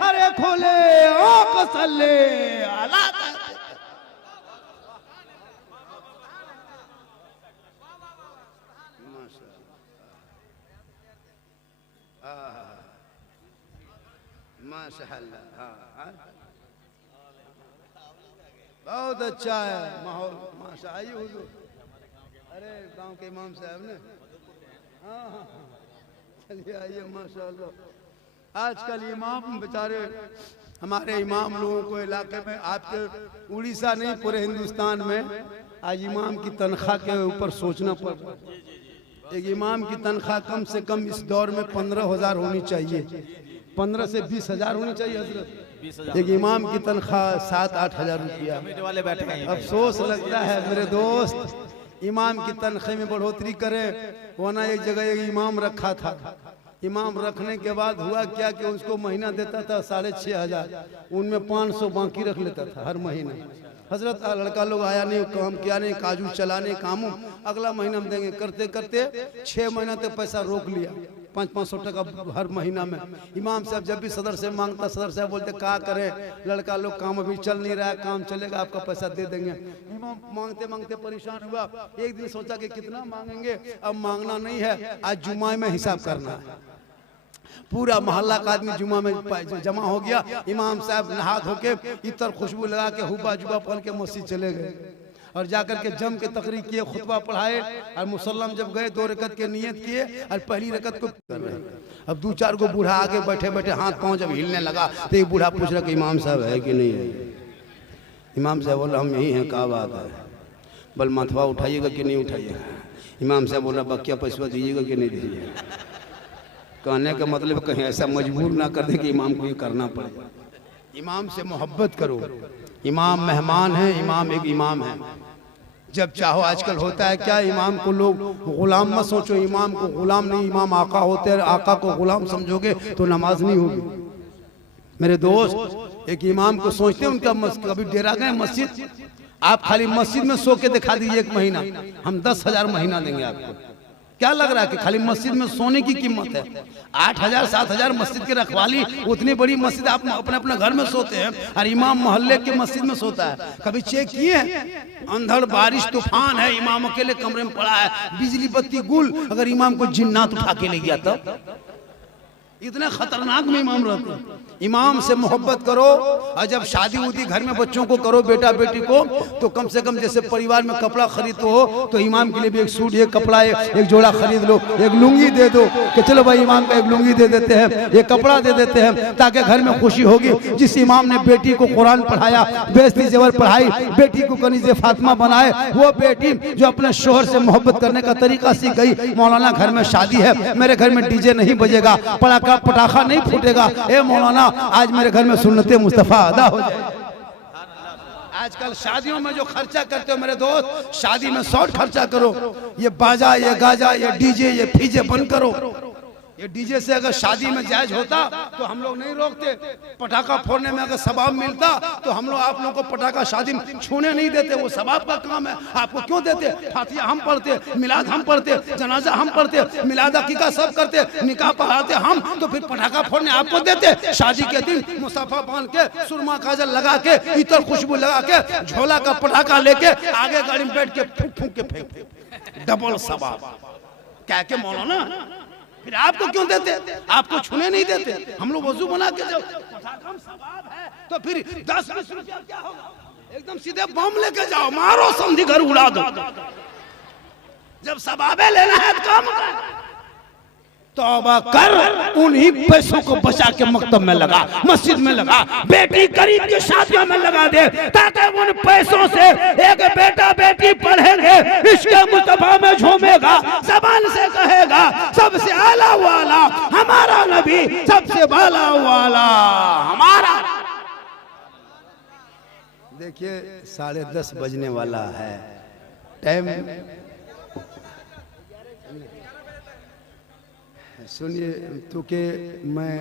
अरे खोले आंख सल्ले आला। माशाअल्लाह, हाँ बहुत अच्छा है माहौल, माशा। आइए हुजूर। अरे गांव के इमाम साहब ने, हाँ चलिए आइए, माशाअल्लाह। आजकल इमाम बेचारे, हमारे इमाम लोगों को इलाके में, आपके उड़ीसा नहीं पूरे हिंदुस्तान में आज इमाम की तनख्वाह के ऊपर सोचना पड़ता है। एक इमाम की तनख्वाह कम से कम इस दौर में 15,000 होनी चाहिए, 15 से 20,000 होनी चाहिए हजरत। एक इमाम की तनख्वाह 7-8 हजार रुपया। अफसोस लगता है मेरे दोस्त, इमाम की तनख्वाह में बढ़ोतरी करे। वरना एक जगह एक इमाम रखा था, इमाम रखने के बाद हुआ क्या कि उसको महीना देता था 6,500, उनमें 500 बाकी रख लेता था हर महीने। हजरत लड़का लोग आया नहीं, काम किया नहीं, काजू चलाने कामों, अगला महीना हम देंगे। करते करते 6 महीना तक पैसा रोक लिया, 500 टका हर महीना में। इमाम साहब जब भी सदर से मांगता, सदर साहब बोलते क्या करें, लड़का लोग काम अभी चल नहीं रहा है, काम चलेगा आपका पैसा दे देंगे। इमाम मांगते मांगते परेशान हुआ। एक दिन सोचा कि कितना मांगेंगे, अब मांगना नहीं है, आज जुमा में हिसाब करना है। पूरा मोहल्ला का आदमी जुमा में जमा हो गया। इमाम साहब नहा धो के इतर खुशबू लगा के हुब्बा जुबा पहन के मस्जिद चले गए और जाकर के जम के तकरीर किए, खुतबा पढ़ाए और मुसल्लम जब गए 2 रकत के नियत किए और पहली रकत को कर रहे। अब 2-4 को बूढ़ा आगे बैठे बैठे हाथ पांव जब हिलने लगा तो एक बूढ़ा पूछ रहा कि इमाम साहब है कि नहीं है। इमाम साहब बोला हम यही हैं, क्या बात है, बल माथवा उठाइएगा कि नहीं उठाइएगा। इमाम साहब बोला बकिया पैसा दीजिएगा कि नहीं दीजिएगा। कहने का मतलब कहीं ऐसा मजबूर ना कर दे कि इमाम को ये करना पड़े। इमाम से मोहब्बत करो। इमाम मेहमान है, इमाम एक इमाम है। जब चाहो, आजकल होता है क्या, इमाम को लोग गुलाम मत सोचो, इमाम को गुलाम नहीं, इमाम आका होते हैं। आका को गुलाम समझोगे तो नमाज नहीं होगी। मेरे दोस्त एक इमाम को सोचते हैं, उनका कभी डेरा गए मस्जिद, आप खाली मस्जिद में सो के दिखा दीजिए 1 महीना, हम 10,000 महीना देंगे आपको। क्या लग रहा है कि खाली मस्जिद में सोने की कीमत है? 8,000-7,000 मस्जिद की रखवाली, उतनी बड़ी मस्जिद आप अपने अपने घर में सोते हैं और इमाम मोहल्ले के मस्जिद में सोता है। कभी चेक किए हैं? अंधड़ बारिश तूफान है, इमाम अकेले कमरे में पड़ा है, बिजली बत्ती गुल, अगर इमाम को जिन्नात उठा के ले गया तब? इतने खतरनाक में इमाम रहते हैं। इमाम से मोहब्बत करो। और जब शादी उदी घर में बच्चों को करो, बेटा बेटी को, तो कम से कम जैसे परिवार में कपड़ा खरीदते हो तो इमाम के लिए भी एक सूट, एक कपड़ा, एक जोड़ा खरीद लो, एक लुंगी दे दो कि चलो भाई इमाम का एक लुंगी दे देते हैं, एक कपड़ा दे देते हैं, ताकि घर में खुशी होगी। जिस इमाम ने बेटी को कुरान पढ़ाया, बेइज्जती जेवर पढ़ाई, बेटी को कनीज़े फातिमा बनाए, वो बेटी जो अपने शोहर से मोहब्बत करने का तरीका सीख गई। मौलाना घर में शादी है, मेरे घर में डीजे नहीं बजेगा, पटाखा नहीं फूटेगा, ए मौलाना आज मेरे घर में सुन्नते मुस्तफा अदा हो जाए। आजकल शादियों में जो खर्चा करते हो मेरे दोस्त, शादी में शॉर्ट खर्चा करो। ये बाजा, ये गाजा, ये डीजे, ये फीजे बंद करो। ये डीजे से अगर शादी में जायज होता तो हम लोग नहीं रोकते। पटाखा फोड़ने में अगर सवाब मिलता तो हम लोग, आप लोगों को पटाखा शादी में छूने नहीं देते, वो सवाब का काम है। आपको क्यों देते? फातिहा हम पढ़ते, मिलाद हम पढ़ते, जनाजा हम पढ़ते, मिलाद अकीका सब करते, निकाह पढ़ाते हम, तो फिर पटाखा फोड़ने आपको देते? शादी के दिन मुसाफा बांध के, सुरमा काजल लगा के, इतर खुशबू लगा के, झोला का पटाखा लेके आगे गाड़ी में बैठ के फूंक फूंक के फेंकते, डबल सवाब। क्या के मौलाना फिर आपको क्यों देते? आपको छूने नहीं देते। हम लोग वजू बना के जब सवाब है तो फिर 10-20 रुपया क्या होगा? एकदम सीधे बम लेके जाओ, मारो, समझी घर उड़ा दो। जब सवाबे लेना है काम तौबा कर, उन्हीं पैसों को बचा के मकतब में लगा, मस्जिद में लगा, बेटी गरीब की शादियों में लगा दे, ताकि उन पैसों से एक बेटा बेटी पढ़ेंगे, इसके मुस्तफा में झूमेगा, ज़बान से कहेगा सबसे आला वाला हमारा नबी, सबसे बाला वाला हमारा। देखिए 10:30 बजने वाला है, टाइम सुनिए तो के मैं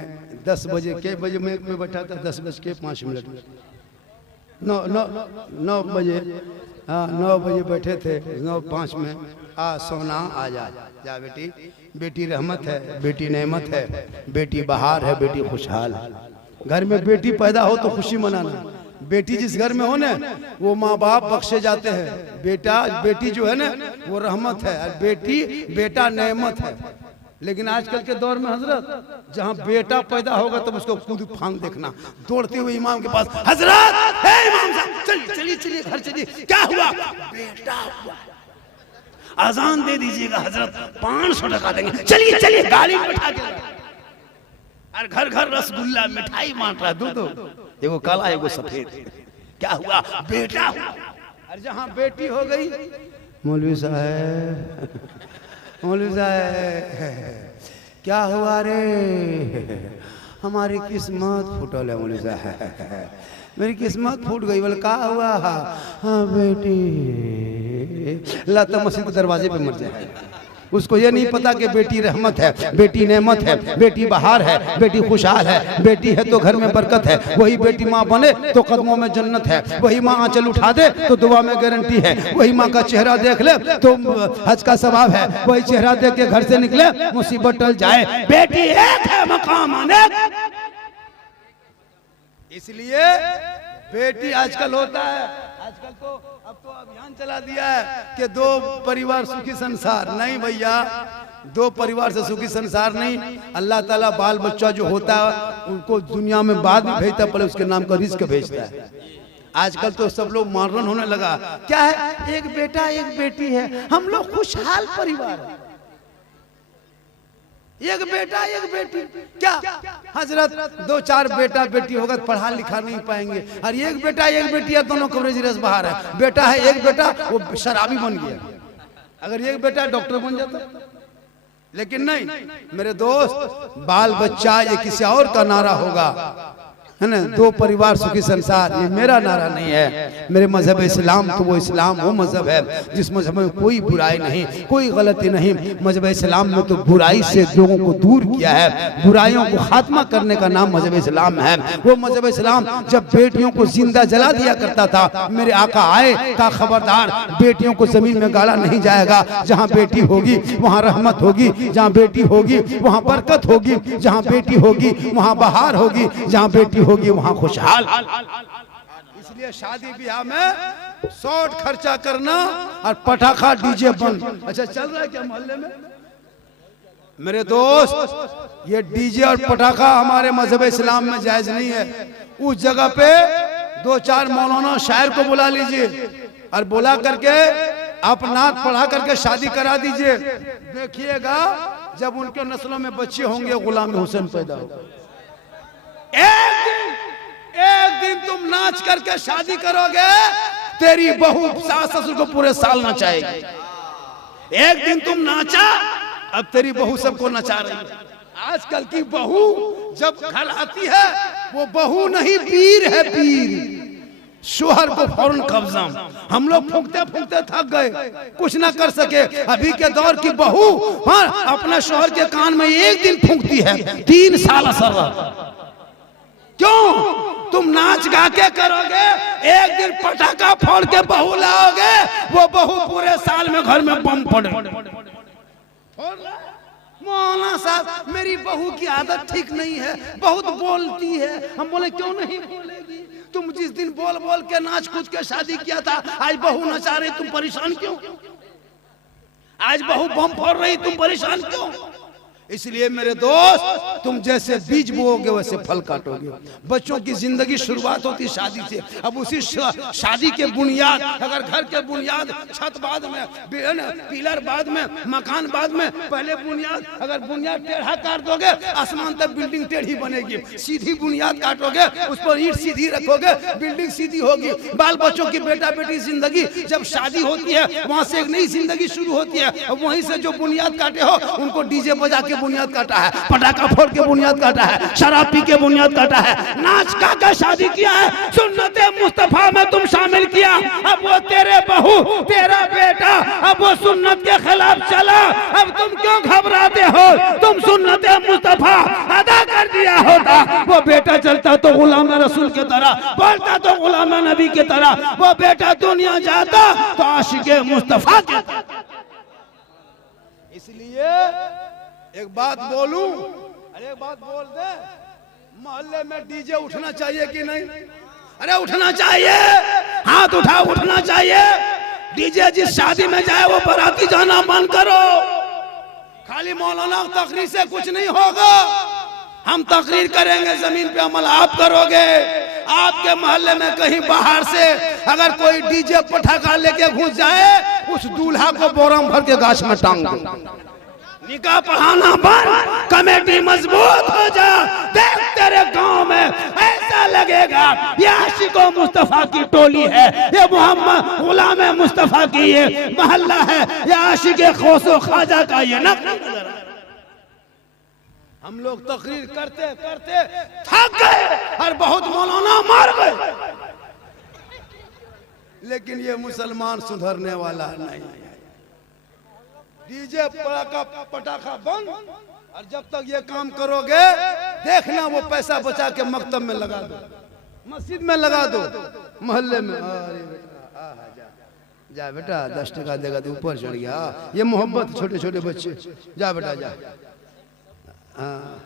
10 बजे के बजे मैं बैठा था, 10:05 में 9 बजे, हाँ 9 बजे बैठे थे, 9:05 में सोना आ जा बेटी, बेटी रहमत है, बेटी नेमत है, बेटी बहार है, बेटी खुशहाल है। घर में बेटी पैदा हो तो खुशी मनाना। बेटी जिस घर में हो ना, वो माँ बाप बख्शे जाते हैं। बेटी जो है ना वो रहमत है, और बेटा नेमत है। लेकिन आजकल के दौर में हजरत, जहाँ बेटा पैदा होगा तब उसको कूद फांग देखना, दौड़ते हुए इमाम के पास, हजरत हे इमाम साहब चलिए घर चलिए, क्या हुआ? बेटा हुआ, अजान दे दीजिएगा हजरत, 500 टका देंगे, चलिए गाड़ी में बैठा के, और घर रसगुल्ला मिठाई बांट रहा, दो एगो काला एगो सफेद, क्या हुआ? बेटा हुआ। और जहाँ बेटी हो गई, मौलवी साहब क्या हुआ रे? हमारी किस्मत फूटल है मौलवी साहब, मेरी किस्मत फूट गई। बोले क्या हुआ? हाँ बेटी, लता मस्जिद के दरवाजे पे मर जाए। उसको ये नहीं पता कि बेटी रहमत है, बेटी नेमत है, बेटी बहार है, बेटी खुशहाल है, बेटी है तो घर में बरकत है। वही बेटी माँ बने तो कदमों में जन्नत है, वही माँ आंचल उठा दे तो दुआ में गारंटी है, वही माँ का चेहरा देख ले तो हज का सवाब है, वही चेहरा देख के घर से निकले मुसीबत टल जाए। बेटी एक है मकाम अनेक। इसलिए बेटी आजकल होता है, आजकल तो अब तो अभियान चला दिया है कि 2 परिवार सुखी संसार। नहीं भैया, 2 परिवार से सुखी संसार नहीं। अल्लाह ताला बाल बच्चा जो होता है उनको दुनिया में बाद में भेजता है, पहले उसके नाम का रिस्क भेजता है। आजकल तो सब लोग मॉडर्न होने लगा। क्या है, एक बेटा एक बेटी है, हम लोग खुशहाल परिवार है। एक बेटा एक बेटी, क्या हजरत 2-4 बेटा बेटी होगा तो पढ़ा लिखा नहीं पाएंगे। और एक बेटा एक बेटी है, दोनों कवरेज रस बाहर है। बेटा है एक बेटा, वो शराबी बन गया। अगर एक बेटा डॉक्टर बन जाता, लेकिन नहीं मेरे दोस्त, बाल बच्चा ये किसी और का नारा होगा, है ना। 2 परिवार सुखी संसार, ये मेरा नारा नहीं है। मेरे मजहब इस्लाम तो वो इस्लाम वो मजहब है जिस मजहब में कोई बुराई नहीं, कोई गलती नहीं। मजहब इस्लाम में तो बुराई से लोगों को दूर किया है, बुराइयों को खात्मा करने का नाम मजहब इस्लाम है। वो मजहब इस्लाम जब बेटियों को जिंदा जला दिया करता था, मेरे आका आए का खबरदार, बेटियों को जमीन में गाड़ा नहीं जाएगा। जहाँ बेटी होगी वहाँ रहमत होगी, जहाँ बेटी होगी वहाँ बरकत होगी, जहाँ बेटी होगी वहाँ बहार होगी, जहाँ बेटी होगी वहां खुशहाल। इसलिए शादी ब्याह में शॉर्ट खर्चा करना और पटाखा डीजे बंद। अच्छा चल रहा है क्या मोहल्ले में? मेरे दोस्त, ये डीजे और पटाखा हमारे मजहब इस्लाम में जायज नहीं है। उस जगह पे 2-4 मौलाना शायर को बुला लीजिए और बुला करके आप नात पढ़ा करके शादी करा दीजिए। देखिएगा जब उनके नस्लों में बच्चे होंगे गुलाम हुसैन पैदा होगा। एक दिन तुम नाच करके शादी करोगे, तेरी बहू सास ससुर को पूरे साल नचाएगी। एक दिन तुम नाचा, अब तेरी बहू सबको नचा रही है। आजकल की बहू जब घर आती है, वो बहू नहीं पीर है, पीर। शोहर को फौरन कब्जा। हम लोग फूंकते फूंकते थक गए, कुछ ना कर सके। अभी के दौर की बहू अपने शोहर के कान में एक दिन फूंकती है, 3 साल असर रहता। क्यों? तुम नाच गा के करोगे, एक दिन पटाखा फोड़ के बहू लाओगे, वो बहू पूरे साल में घर में बम पड़े। मौलाना साहब मेरी बहू की आदत ठीक नहीं है, बहुत बोलती है। हम बोले क्यों नहीं बोलेगी? तुम जिस दिन बोल बोल के नाच कूद के शादी किया था, आज बहू नचा रही, तुम परेशान क्यों? आज बहू बम फोड़ रही, तुम परेशान क्यों? इसलिए मेरे दोस्त, तुम जैसे बीज बोओगे वैसे फल काटोगे। बच्चों की जिंदगी शुरुआत होती शादी से। अब उसी शादी के बुनियाद, अगर घर के बुनियाद छत बाद में, पिलर बाद में, मकान बाद में, पहले बुनियाद, अगर बुनियाद टेढ़ा काट दोगे आसमान तक बिल्डिंग टेढ़ी बनेगी। सीधी बुनियाद काटोगे, उस पर ईंट सीधी रखोगे, बिल्डिंग सीधी होगी। बाल बच्चों की बेटा बेटी जिंदगी जब शादी होती है, वहां से एक नई जिंदगी शुरू होती है। वहीं से जो बुनियाद काटे हो उनको डीजे बजा के बुनियाद काटा है, पटाखा फोड़ के बुनियाद काटा है, शराब पी के बुनियाद काटा है, नाच गा के शादी किया है, सुन्नते मुस्तफा में तुम शामिल किया। अब वो तेरे बहू तेरा बेटा अब वो सुन्नत के खिलाफ चला, अब तुम क्यों घबराते हो? तुम सुन्नते मुस्तफा अदा कर दिया होता, वो बेटा चलता तो गुलाम रसूल की तरह, बोलता तो गुलाम नबी की तरह, वो बेटा दुनिया जाता तो आशिके मुस्तफा के तरह। इसलिए एक बात बोलूं, अरे एक बात बोल दे, मोहल्ले में डीजे उठना चाहिए कि नहीं? अरे उठना चाहिए, हाथ उठा, उठना चाहिए। डीजे जिस शादी में जाए वो बाराती जाना बंद करो। खाली मौलाना तकरीर से कुछ नहीं होगा। हम तकरीर करेंगे, जमीन पे अमल आप करोगे। आपके मोहल्ले में कहीं बाहर से अगर कोई डीजे पटाखा लेके घुस जाए, उस दूल्हा को बोरम भर के गाछ में टांग दो। निकाह पढ़ाना बंद, कमेटी मजबूत हो जा। देख तेरे गांव में ऐसा लगेगा ये आशिको मुस्तफा की टोली है, ये मोहम्मद गुलाम मुस्तफा की ये मोहल्ला है, ये आशिके खौसो ख्वाजा का ये नगरा। हम लोग तकरीर करते करते थक गए और बहुत मौलाना मार गए, लेकिन ये मुसलमान सुधरने वाला नहीं। डीजे पटाखा पटाखा बंद, और जब तक ये काम करोगे देखना वो पैसा बचा के मकतब में लगा दो, मस्जिद में लगा दो, मोहल्ले में। अरे बेटा आहा जा बेटा 10 टका देगा तो ऊपर चढ़ गया। ये मोहब्बत छोटे छोटे बच्चे, जा बेटा जा। हाँ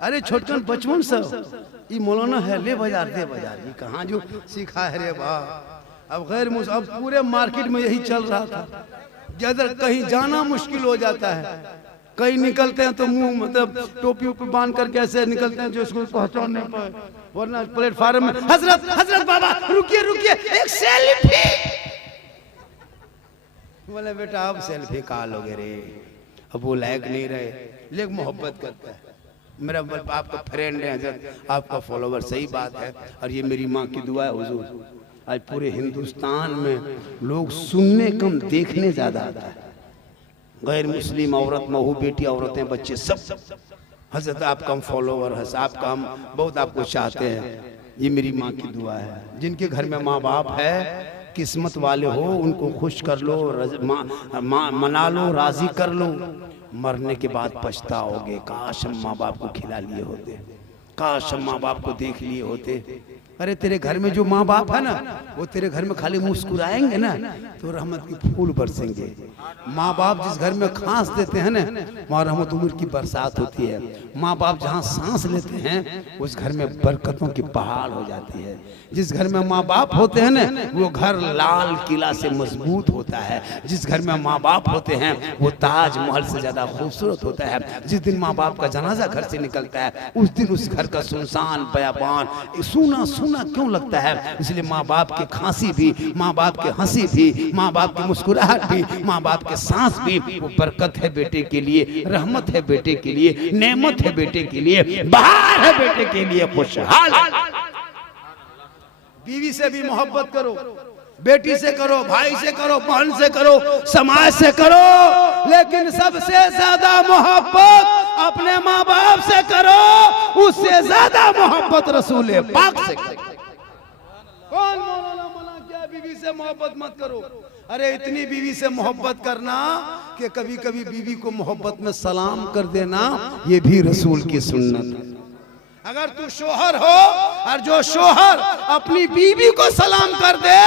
अरे छोटकन बचपन सब ये मौलाना है, ले बाजार दे बाजार, ये कहाँ जो सीखा है रे वाह। अब गैर अब पूरे मार्केट में यही चल रहा था। जब कहीं जाना मुश्किल हो जाता है, कहीं निकलते हैं तो मुंह मतलब टोपी ऊपर बांध करके ऐसे निकलते हैं जो इसको पहचान नहीं पाए, वरना प्लेटफार्म में हजरत हजरत बाबा रुकिए रुकिए एक सेल्फी। बोले बेटा अब सेल्फी कहाँ लोगे रे, अब वो लायक नहीं रहे, लेकिन मोहब्बत करता है। मेरा आपका फ्रेंड है हजरत, आपका फॉलोवर, सही बात है। और ये मेरी माँ की दुआ है हुजूर, आज पूरे हिंदुस्तान में लोग सुनने कम देखने ज्यादा आता है। गैर मुस्लिम औरत, महू, बेटी, औरतें, बच्चे सब हजरत आपका हम फॉलोवर है, आपका हम बहुत आपको चाहते हैं। ये मेरी माँ की दुआ है। जिनके घर में माँ बाप है, किस्मत वाले हो, उनको खुश कर लो, मना लो, राजी कर लो। मरने के बाद पछताओगे, काश हम माँ बाप को खिला लिए होते, काश हम माँ बाप को देख लिए होते। अरे तेरे घर में जो माँ बाप है ना, वो तेरे घर में खाली मुस्कुराएंगे ना तो रहमत के फूल बरसेंगे। माँ बाप जिस घर में खांस देते हैं ना, वहाँ रहमत उम्र की बरसात होती है। माँ बाप जहाँ सांस लेते हैं उस घर में बरकतों की पहाड़ हो जाती है। जिस घर में माँ बाप होते हैं ना, वो घर लाल किला से मजबूत होता है। जिस घर में माँ बाप होते हैं वो ताजमहल से ज्यादा खूबसूरत होता है। जिस दिन माँ बाप का जनाजा घर से निकलता है उस दिन उस घर का सुनसान बयाबान सूना सूना क्यों लगता है। इसलिए माँ बाप की खांसी भी, माँ बाप की हंसी भी, माँ बाप की मुस्कुराहट भी, माँ बाप के सांस भी वो बरकत है बेटे के लिए, रहमत है बेटे के लिए, नेमत है बेटे के लिए, बहार है बेटे के लिए, खुशहाल। बीवी से भी मोहब्बत करो, बेटी से करो, भाई से करो, बहन से करो, समाज से करो, लेकिन सबसे ज्यादा मोहब्बत अपने माँ बाप से करो। उससे ज्यादा मोहब्बत रसूल पाक से करो। कौन मौलाना मना किया बीवी से मोहब्बत मत करो? अरे इतनी बीवी से मोहब्बत करना कि कभी कभी बीवी को मोहब्बत में सलाम कर देना, ये भी रसूल की सुन्नत है। अगर तू शोहर हो और जो शोहर अपनी बीवी को सलाम कर दे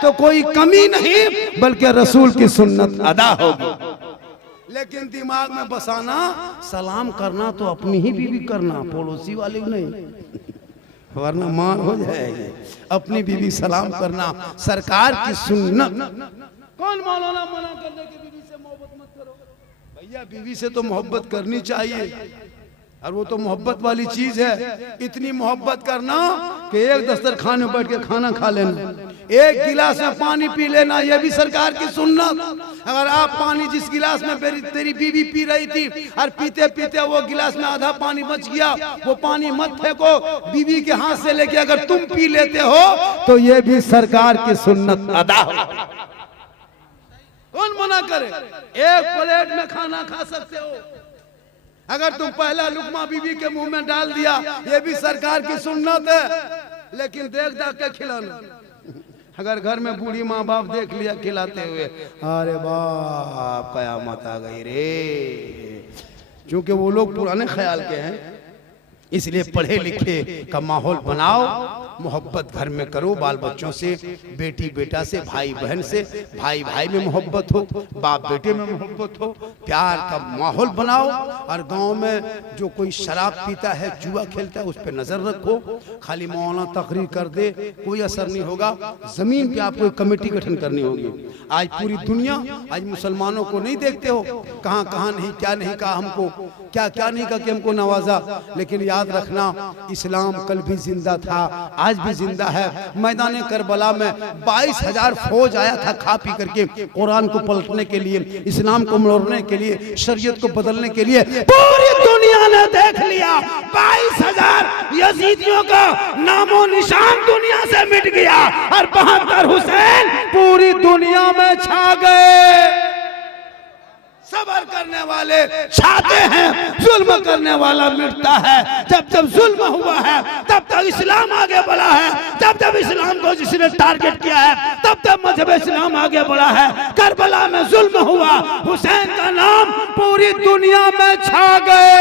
तो कोई कमी नहीं बल्कि रसूल की सुन्नत अदा होगी। लेकिन दिमाग में बसाना सलाम करना तो अपनी ही बीवी करना, पड़ोसी वाले नहीं, वरना मार हो जाएगी। अपनी बीवी सलाम करना सरकार की सुन्नत। कौन मौलाना मना करने की बीवी से मोहब्बत मत करो? भैया बीवी से तो मोहब्बत करनी चाहिए, और वो तो मोहब्बत वाली चीज है। इतनी मोहब्बत करना कि एक दस्तरखान में बैठ के खाना खा लेना, एक गिलास में पानी पी लेना, ये भी सरकार की सुन्नत। अगर आप पानी जिस गिलास में तेरी बीवी पी रही थी और पीते पीते वो गिलास में आधा पानी बच गया, वो पानी मत फेंको, बीवी के हाथ से लेके अगर तुम पी लेते हो तो ये भी सरकार की सुन्नत अदा हो। कौन मना करे? एक प्लेट में खाना खा सकते हो, अगर तुम पहला लुकमा बीवी के मुंह में डाल दिया, ये भी सरकार की सुन्नत है। लेकिन देख दाख के खिलाना। अगर घर में बूढ़ी माँ बाप देख लिया खिलाते हुए, अरे बाप कयामत आ गई रे। क्योंकि वो लोग पुराने ख्याल के हैं, इसलिए पढ़े लिखे का माहौल बनाओ, मोहब्बत घर में करो, बाल बच्चों से, बेटी बेटा से, भाई बहन से, भाई भाई में मोहब्बत हो, बाप बेटे में मोहब्बत हो, प्यार का माहौल बनाओ। और गांव में जो कोई शराब पीता है, जुआ खेलता है, उस पर नजर रखो। खाली मौलाना तकरीर कर दे कोई असर नहीं होगा। जमीन पे आपको एक कमेटी गठन करनी होगी। आज पूरी दुनिया, आज मुसलमानों को नहीं देखते हो, कहाँ कहाँ नहीं, क्या नहीं कहा हमको, क्या क्या नहीं कहा कि हमको नवाजा। लेकिन याद रखना, इस्लाम कल भी जिंदा था, आज भी जिंदा है। मैदान करबला में 22,000 फौज आया था खा पी करके, कुरान को पलटने के लिए, इस्लाम को मोड़ने के लिए, शरीयत को बदलने के लिए। पूरी दुनिया ने देख लिया, 22,000 यजीदियों का नामो निशान दुनिया से मिट गया, और 72 हुसैन पूरी दुनिया में छा गए। सबर करने वाले छाते हैं, जुल्म करने वाला मिटता है। जब जब जुल्म हुआ है तब तक इस्लाम आगे बढ़ा है, जब जब इस्लाम को जिसने टारगेट किया है तब तक मजहब इस्लाम आगे बढ़ा है। करबला में जुल्म हुआ, हुसैन का नाम पूरी दुनिया में छा गए।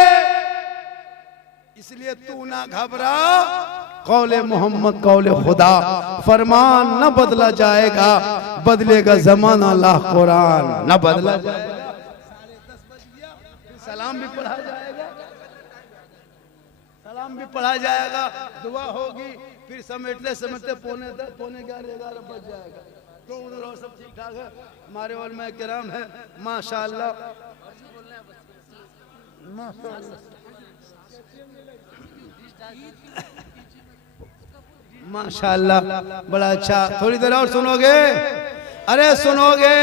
इसलिए तू ना घबरा, कौले मोहम्मद कौले खुदा, फरमान न बदला जाएगा, बदलेगा जमाना ला कुरान न बदला जाएगा। सलाम भी पढ़ा जाएगा, सलाम भी पढ़ा जाएगा, दुआ होगी, फिर समेटते समेटते पौने 10 पौने 11 बज जाएगा। तो उधर सब ठीक ठाक है, हमारे उलमा किराम है माशाअल्लाह माशाअल्लाह, बड़ा अच्छा। थोड़ी देर और सुनोगे? अरे सुनोगे?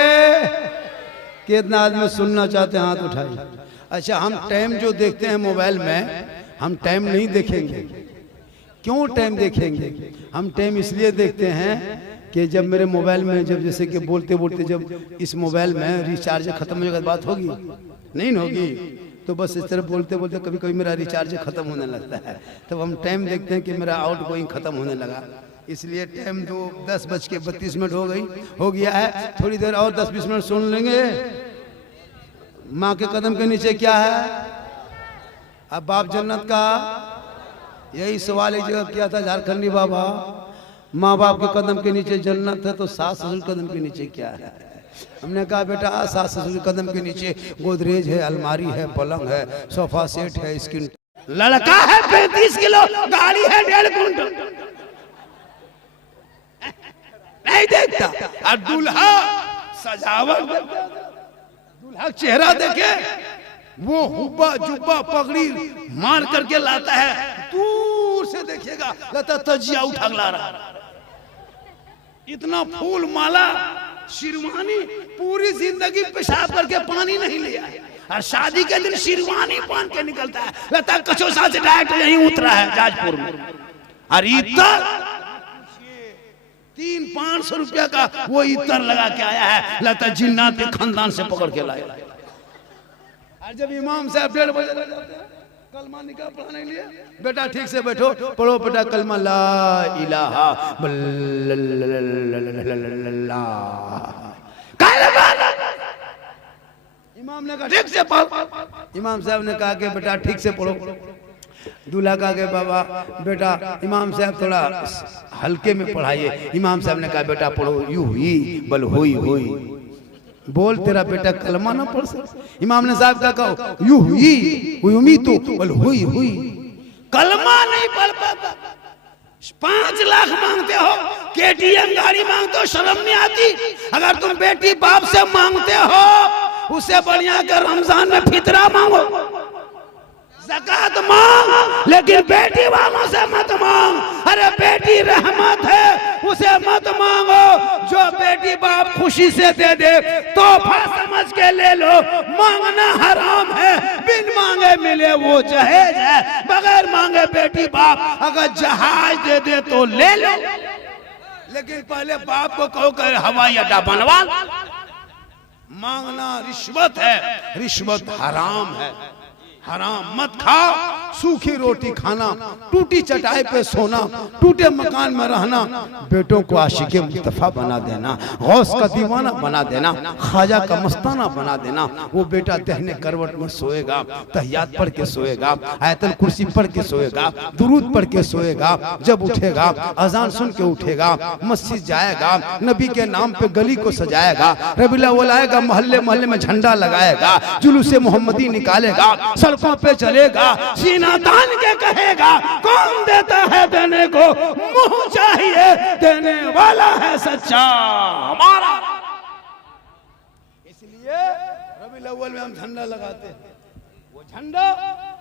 कितना आदमी सुनना चाहते हैं हाथ उठाइए। अच्छा, हम टाइम जो देखते हैं मोबाइल में, हम टाइम नहीं देखेंगे। क्यों टाइम देखेंगे? हम टाइम इसलिए देखते हैं कि जब मेरे मोबाइल में जब जैसे कि बोलते बोलते जब इस मोबाइल में रिचार्ज खत्म हो जाएगा, बात होगी नहीं होगी, तो बस इस तरह बोलते बोलते कभी कभी मेरा रिचार्ज खत्म होने लगता है। तब हम टाइम देखते हैं कि मेरा आउट गोइंग खत्म होने लगा, इसलिए टाइम तो 10:32 हो गया है। थोड़ी देर और 10-20 मिनट सुन लेंगे। माँ के कदम के नीचे क्या है? अब बाप जन्नत का, यही सवाल एक जगह किया था झारखंडी बाबा। माँ बाप के कदम के नीचे जन्नत है तो सास ससुर कदम के नीचे क्या है? हमने कहा बेटा सास ससुर कदम के नीचे गोदरेज है, अलमारी है, पलंग है, सोफा सेट है, स्किन, लड़का है 35 किलो, गाड़ी है 1.5 कुंटल, नहीं देखता। और दूल्हा सजावट, दूल्हा चेहरा देखे, वो हुब्बा जुब्बा पगड़ी मार करके लाता है, दूर से देखिएगा लगता तजिया उठा ला रहा, इतना फूल माला शेरवानी, पूरी जिंदगी पेशाब करके पानी नहीं लिया, और शादी के दिन शेरवानी पहन के निकलता है, लगता है कचौसा से डायरेक्ट यहीं उतरा है जाजपुर में। और इतर 300-500 रुपया का वो इतर लगा के आया है, लगता है जिन्नात के खानदान से पकड़ के लाया। और जब इमाम साहब 1:30 बजे लग जाते हैं कलमा निकाल पढ़ाने के लिए, बेटा ठीक से बैठो, पढ़ो बेटा कलमा ला इलाहा इमाम ने कहा ठीक से पढ़। इमाम साहब ने कहा कि बेटा ठीक से पढ़ो। दूल्हा कहा कि बाबा बेटा इमाम साहब थोड़ा हल्के में पढ़ाइए। इमाम साहब ने कहा बेटा पढ़ो, यू हुई बल हुई हुई, बोल तेरा बेटा कलमा ना पढ़ सके। इमाम ने साहब का कहो यू हुई उम्मीद तो बल हुई हुई, कलमा नहीं पढ़ पाता। 5 लाख मांगते हो, KTM गाड़ी मांगते हो, शर्म नहीं आती? अगर तुम बेटी बाप से मांगते हो, उससे बढ़िया के रमजान में फितरा मांगो, ज़कात मांग, लेकिन बेटी वालों से मत मांग। अरे बेटी रहमत है, उसे मत मांगो। जो बेटी बाप खुशी से दे दे तोहफा समझ के ले लो, मांगना हराम है। बिन मांगे मिले वो जहेज है, बगैर मांगे बेटी बाप अगर जहाज दे दे तो ले लो, लेकिन पहले बाप को कहो कर हवाई अड्डा बनवा। मांगना रिश्वत है, रिश्वत हराम है, हराम मत खाओ। सूखी रोटी खाना, टूटी चटाई पे सोना, टूटे मकान में रहना, बेटों को आशिके मुस्तफा बना देना, गौस का दीवाना बना देना, ख्वाजा का मस्ताना बना देना। वो बेटा दहने करवट में सोएगा, तहियात पढ़ के सोएगा, आयतल कुर्सी पढ़ के सोएगा, दुरूद पढ़ के सोएगा। जब उठेगा अजान सुन के उठेगा, मस्जिद जाएगा, नबी के नाम पे गली को सजाएगा, रबीउल अव्वल आएगा, मोहल्ले मोहल्ले में झंडा लगाएगा, जुलूसे मोहम्मदी निकालेगा, सड़कों पे चलेगा, सीना तान के कहेगा कौन देता है देने को, मुंह चाहिए देने वाला है सच्चा हमारा। इसलिए रबीउल अव्वल में हम झंडा लगाते हैं। वो झंडा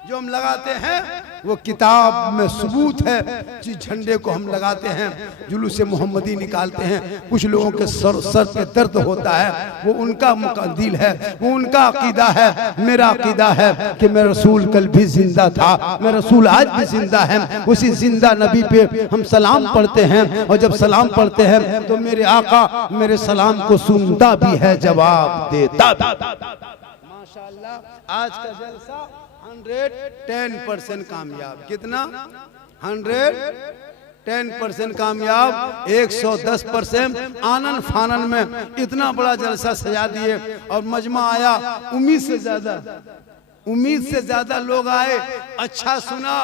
जो हम लगाते हैं वो किताब में सबूत है। जिस झंडे को हम लगाते हैं, जुलूस मोहम्मदी निकालते हैं, कुछ लोगों के सर पे दर्द होता है, वो उनका मुकद्दिल है, वो उनका अकीदा है। मेरा अकीदा है कि मेरा रसूल कल भी जिंदा था, मेरा रसूल आज भी जिंदा है। उसी जिंदा नबी पे हम सलाम पढ़ते हैं, और जब सलाम पढ़ते हैं तो मेरे आका मेरे सलाम को सुनता भी है, जवाब देता भी। माशाल्लाह आज का जलसा 110% कामयाब। कितना? 110% कामयाब। 110% आनन फानन में इतना बड़ा जलसा सजा दिए और मजमा आया उम्मीद से ज्यादा लोग आए, अच्छा सुना।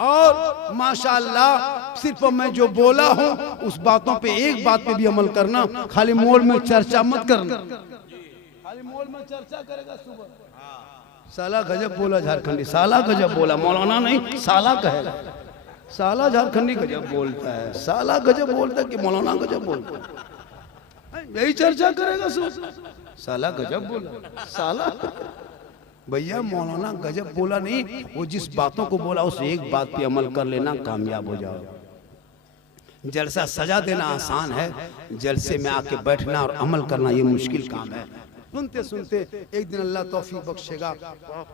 और माशाल्लाह सिर्फ मैं जो बोला हूँ उस बातों पे एक बात पे भी अमल करना, खाली मोल में चर्चा मत करना। खाली मोल में चर्चा करेगा सुबह साला गजब बोला झारखंडी, साला गजब बोला, मौलाना नहीं साला कहेगा। साला झारखंडी गजब बोलता है, साला गजब बोलता है कि मौलाना गजब बोलता है, यही चर्चा करेगा सुबह। साला गजब बोला, साला भैया मौलाना गजब बोला नहीं, वो जिस बातों को बोला उस एक बात पे अमल कर लेना, कामयाब हो जाओ। जलसा सजा देना आसान है, जलसे में आके बैठना और अमल करना ये मुश्किल काम है। सुनते सुनते एक दिन अल्लाह तौफीक बख्शेगा,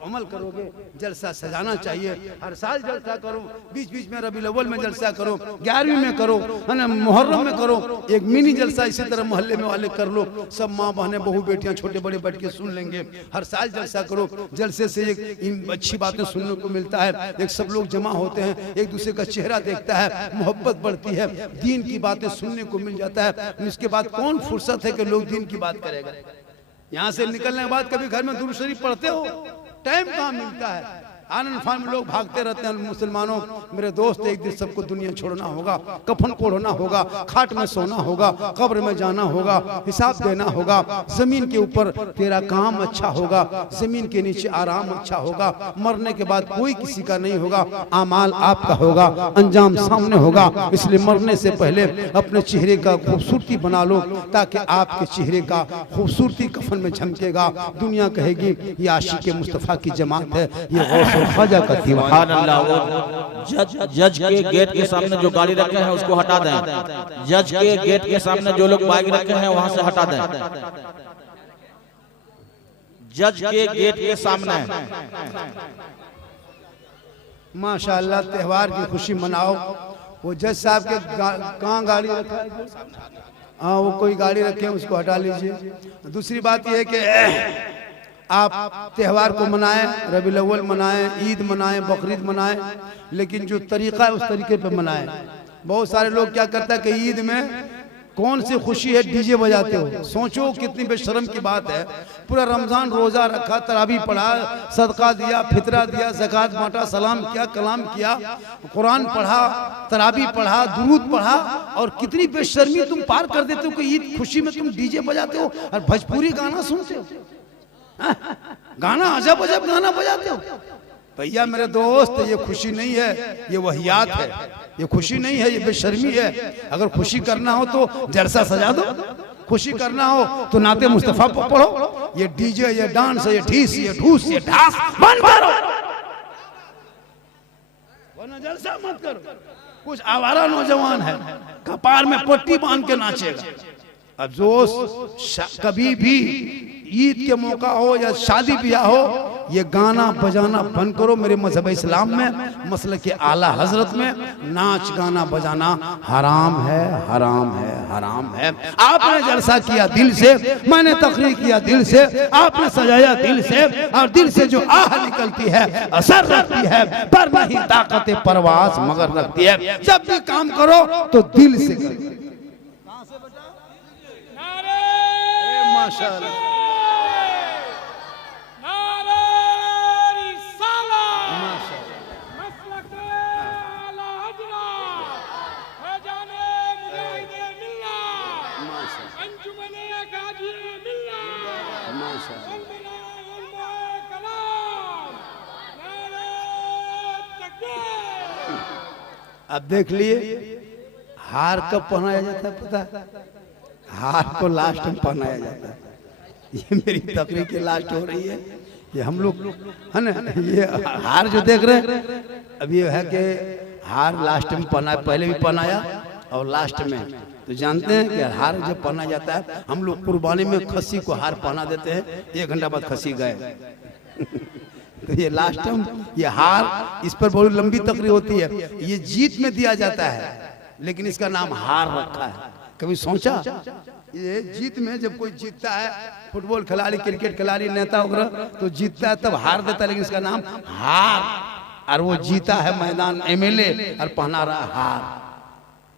अमल करोगे। जलसा सजाना चाहिए, हर साल जलसा करो, बीच बीच में रबीउल अव्वल में जलसा करो, 11वीं में करो, है ना, मुहर्रम में करो, एक मिनी जलसा इसी तरह मोहल्ले में वाले कर लो। सब माँ बहनें बहू बेटियां छोटे बड़े बैठ के सुन लेंगे। हर साल जलसा करो, जलसे से एक अच्छी बातें सुनने को मिलता है, एक सब लोग जमा होते हैं, एक दूसरे का चेहरा देखता है, मोहब्बत बढ़ती है, दीन की बातें सुनने को मिल जाता है। इसके बाद कौन फुर्सत है कि लोग दीन की बात करेगा। यहाँ से निकलने के बाद कभी घर में दुरूद शरीफ पढ़ते हो? टाइम कहाँ मिलता है। आनंद फान में लोग भागते रहते हैं। मुसलमानों मेरे दोस्त, एक दिन सबको दुनिया छोड़ना होगा, कफन ओढ़ना होगा, खाट में सोना होगा, कब्र में जाना होगा, हिसाब देना होगा। जमीन के ऊपर तेरा काम अच्छा होगा, जमीन के नीचे आराम अच्छा होगा। मरने के बाद कोई किसी का नहीं होगा, अमाल आपका होगा, अंजाम सामने होगा। इसलिए मरने से पहले अपने चेहरे का खूबसूरती बना लो, ताकि आपके चेहरे का खूबसूरती कफन में झमकेगा। दुनिया कहेगी ये आशिक मुस्तफा की जमात है, ये ख्वाजा का सुभान अल्लाह। वो जज के गेट के सामने जो गाड़ी रखे हैं उसको हटा दें। जज के गेट के सामने जो लोग बाइक रखे हैं वहां से हटा दें। जज के गेट के सामने माशाअल्लाह त्योहार की खुशी मनाओ। वो जज साहब के कहाँ गाड़ी रखा है? हाँ, वो कोई गाड़ी रखे उसको हटा लीजिए। दूसरी बात यह है कि आप त्योहार को मनाएं, रबीउल अव्वल मनाएं, ईद मनाएं, बकरीद मनाएं, लेकिन जो तरीका है उस तरीके पे मनाएं। बहुत सारे लोग क्या करता है कि ईद में कौन सी खुशी है, डीजे बजाते हो। सोचो कितनी बेशर्म की बात है। पूरा रमजान रोजा रखा, तरावी पढ़ा, सदका दिया, फितरा दिया, ज़कात बांटा, सलाम किया, कलाम किया, कुरान पढ़ा, तरावी पढ़ा, दुरूद पढ़ा, और कितनी बेशर्मी तुम पार कर देते हो कि ईद खुशी में तुम डीजे बजाते हो और भोजपुरी गाना सुनते हो। गाना अजब अजब गाना बजाते हो। भैया मेरे दोस्त, ये खुशी नहीं है, ये वहियात है। ये खुशी नहीं है, ये बेशर्मी है। अगर खुशी करना हो तो जलसा सजा दो, खुशी करना हो तो नाते मुस्तफा पढ़ो। ये डीजे, ये डांस, ये ढीस, ये ढूस, ये ढास बंद करो, वरना जलसा मत करो। कुछ आवारा नौजवान है, कपार में पट्टी बांध के नाचेगा। अफसोस, कभी भी ईद के मौका हो या शादी ब्याह हो, ये गाना बजाना बंद करो। मेरे मजहब इस्लाम में, मसलक के आला हजरत में नाच गाना बजाना हराम है, हराम है, हराम है। आपने जलसा किया दिल से, मैंने तकरीर किया दिल से, आपने सजाया दिल से, और दिल से जो आह निकलती है असर रखती है, पर नहीं ताकत परवास मगर रखती है। जब भी काम करो तो दिल से करो। माशाअल्लाह, अब देख लिए हार कब पहनाया जाता है पता है? हार को लास्ट में पहनाया जाता है। ये मेरी तकरीर की लास्ट हो रही है। ये हम लोग है ना, ये हार जो देख रहे हैं अब ये है कि हार लास्ट में पहनाया, पहले भी पहनाया और लास्ट में। तो जानते हैं कि हार जब पहना जाता है, हम लोग कुर्बानी में खस्सी को हार पहना देते हैं, 1 घंटा बाद खस्सी गए। तो ये लास्ट टाइम ये हार, इस पर बहुत लंबी तकरीर होती है। ये जीत में दिया जाता है, लेकिन इसका नाम हार रखा है। कभी सोचा? ये जीत में जब कोई जीतता है, फुटबॉल खिलाड़ी, क्रिकेट खिलाड़ी, नेता वगैरह, तो जीतता है तब हार देता है, लेकिन इसका नाम हार। और वो जीता है मैदान एमएलए और पहना रहा हार।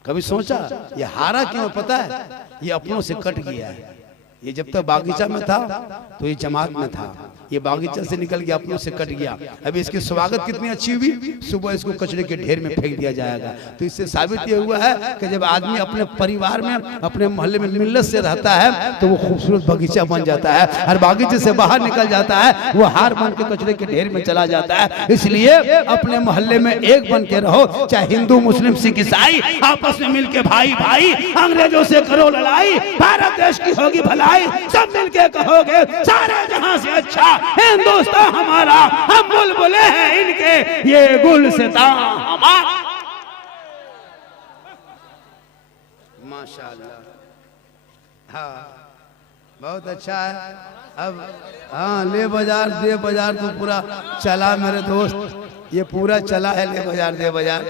कभी सोचा ये हारा क्यों? पता है, ये अपनों से कट गया है। ये जब तक बागीचा में था तो ये जमात में था, ये बागीचा से निकल गया, अपनों से कट गया। अभी इसकी स्वागत कितनी अच्छी हुई, सुबह इसको कचरे के ढेर में फेंक दिया जाएगा। तो इससे साबित ये हुआ है कि जब आदमी अपने परिवार में, अपने मोहल्ले में मिल्लत से रहता है तो वो खूबसूरत बगीचा बन जाता है, और बागीचे से बाहर निकल जाता है वो हार बन के कचरे के ढेर में चला जाता है। इसलिए अपने मोहल्ले में एक बन के रहो, चाहे हिंदू, मुस्लिम, सिख, ईसाई, आपस में मिलके भाई भाई, अंग्रेजों से करो लड़ाई, भारत देश की होगी भलाई, सब मिलके कहोगे सारे जहां से अच्छा हिंदुस्तान हमारा, हम बुलबुले हैं इनके, ये गुलसिता हमारा। माशाअल्लाह, हाँ बहुत अच्छा है। अब हाँ, ले बाजार दे बाजार तो पूरा चला मेरे दोस्त, ये पूरा चला है ले बाजार दे बाजार।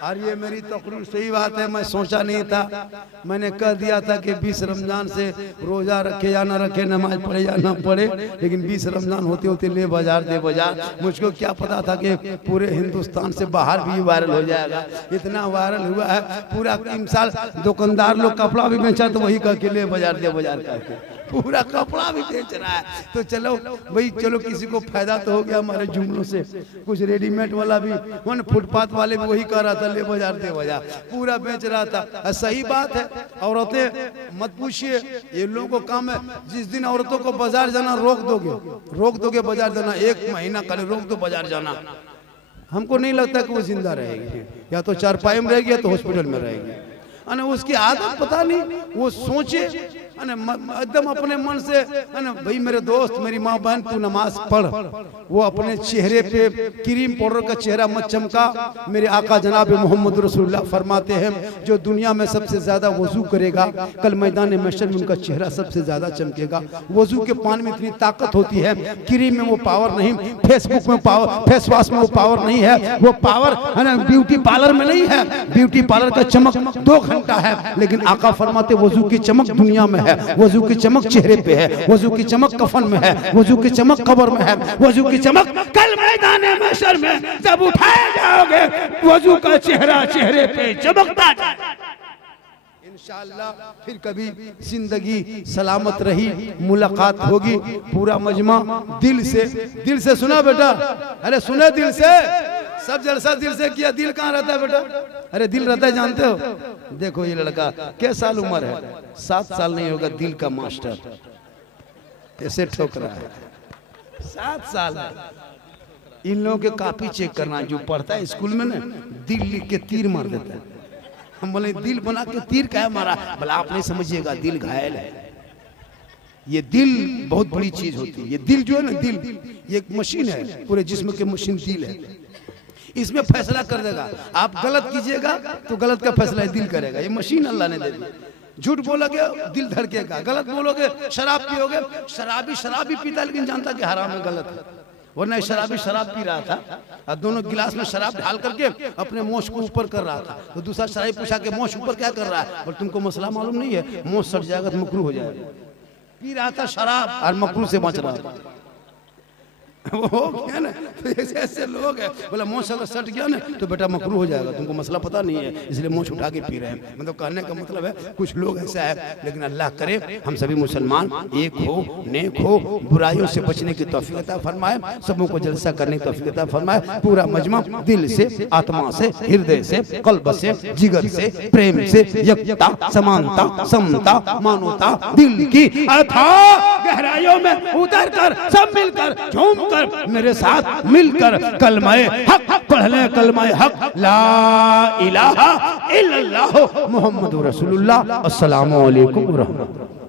और ये मेरी तकरीर सही बात है, मैं सोचा नहीं था, मैंने कह दिया था कि 20 रमजान से रोजा रखे या ना रखे, नमाज पढ़े या ना पढ़े, लेकिन 20 रमजान होते होते ले बाजार दे बाजार। मुझको क्या पता था कि पूरे हिंदुस्तान से बाहर भी वायरल हो जाएगा। इतना वायरल हुआ है, पूरा मिसाल दुकानदार लोग कपड़ा भी बेचा तो वही कह के ले बाजार दे बाजार करके पूरा कपड़ा भी बेच रहा है। तो चलो भाई, चलो किसी को फायदा तो हो गया हमारे जुमलों से। कुछ रेडीमेड वाला भी, फुटपाथ वाले भी वही कर रहा था, ले बाजार दे बाजार, पूरा बेच रहा था। सही बात है, औरतें मत पूछिए, ये लोगों को काम है। जिस दिन औरतों को बाजार जाना रोक दोगे बाजार जाना, 1 महीना पहले रोक दो बाजार जाना, हमको नहीं लगता कि वो जिंदा रहेगी, या तो चारपाई में रहेगी या तो हॉस्पिटल में रहेगी। अने उसकी आदत पता नहीं, वो सोचे एकदम अपने मन से, भाई मेरे दोस्त, मेरी माँ बहन, तू नमाज पढ़, वो अपने चेहरे पे क्रीम पाउडर का चेहरा मत चमका। मेरे आका जनाब मोहम्मद रसूलुल्लाह फरमाते हैं, जो दुनिया में सबसे ज्यादा वजू करेगा कल मैदान महशर में उनका चेहरा सबसे ज्यादा चमकेगा। वजू के पानी में इतनी ताकत होती है, क्रीम में वो पावर नहीं, फेसबुक में पावर, फेस वॉश में वो पावर नहीं है, वो पावर ब्यूटी पार्लर में नहीं है। ब्यूटी पार्लर का चमक 2 घंटा है, लेकिन आका फरमाते वजू की चमक दुनिया में है, वजू की चमक चेहरे पे है, वजू की चमक कफन में है, वजू की चमक कब्र में है, वजू की चमक कल मैदान महशर में जब उठाए जाओगे वजू का चेहरा चेहरे पे चमकता जाए। इंशाअल्लाह फिर कभी जिंदगी सलामत रही, मुलाकात होगी। पूरा मजमा दिल से सुना बेटा, अरे सुने दिल से, सब जलसा दिल से किया। दिल कहाँ रहता है बेटा? अरे दिल रहता है, जानते हो? देखो ये लड़का क्या साल उम्र है, 7 साल नहीं होगा, दिल का मास्टर ऐसे ठोक रहा है, 7 साल है। इन लोगों के कॉपी चेक करना, जो पढ़ता है स्कूल में ना, दिल लिख के तीर मार देता है। हम बोले दिल बना के तीर क्या मारा? बोला आप नहीं समझिएगा, दिल घायल है। ये दिल बहुत बड़ी चीज होती है। ये दिल जो है ना, दिल ये एक मशीन है, पूरे जिस्म के मशीन दिल है। इसमें फैसला कर देगा, आप गलत कीजिएगा तो गलत का फैसला दिल करेगा। ये मशीन अल्लाह ने दे दी। झूठ बोलोगे दिल धड़केगा, गलत बोलोगे, शराब पियोगे, शराब भी पीता लेकिन जानता कि हराम है, गलत है। वरना शराबी शराब पी रहा था और दोनों गिलास में शराब ढाल करके अपने मोश को ऊपर कर रहा था। तो दूसरा शराबी पूछा कि मोश ऊपर क्या कर रहा है? और तुमको मसला मालूम नहीं है, मोश सट जाएगा तो मकरूह हो जाएगा। पी रहा था शराब और मकरूह से बच रहा था। वो क्या ना, तो ऐसे लोग हैं। बोला मोश अगर सट गया ना तो बेटा मकरूह हो जाएगा, तुमको मसला पता नहीं है, इसलिए मोश उठा के पी रहे हैं। मतलब कहने का मतलब है कुछ लोग ऐसा है। लेकिन अल्लाह करे हम सभी मुसलमान एक हो, नेक हो, बुराइयों से बचने की तौफीक अता फरमाए, सबों को जलसा करने की तौफीक अता फरमाए। पूरा मजमा दिल से, आत्मा से, हृदय से, कल्ब से, जिगर से, प्रेम से, यकता, समानता, समता, मानवता, दिल की अथाह गहराइयों में उतर कर सब मिलकर झूम कर मेरे साथ मिलकर कलमाए हक पढ़ ले। कलमाए हक ला इलाहा इल्लल्लाह मुहम्मदुर रसूलुल्लाह। अस्सलामु अलैकुम व रहमतुल्लाह।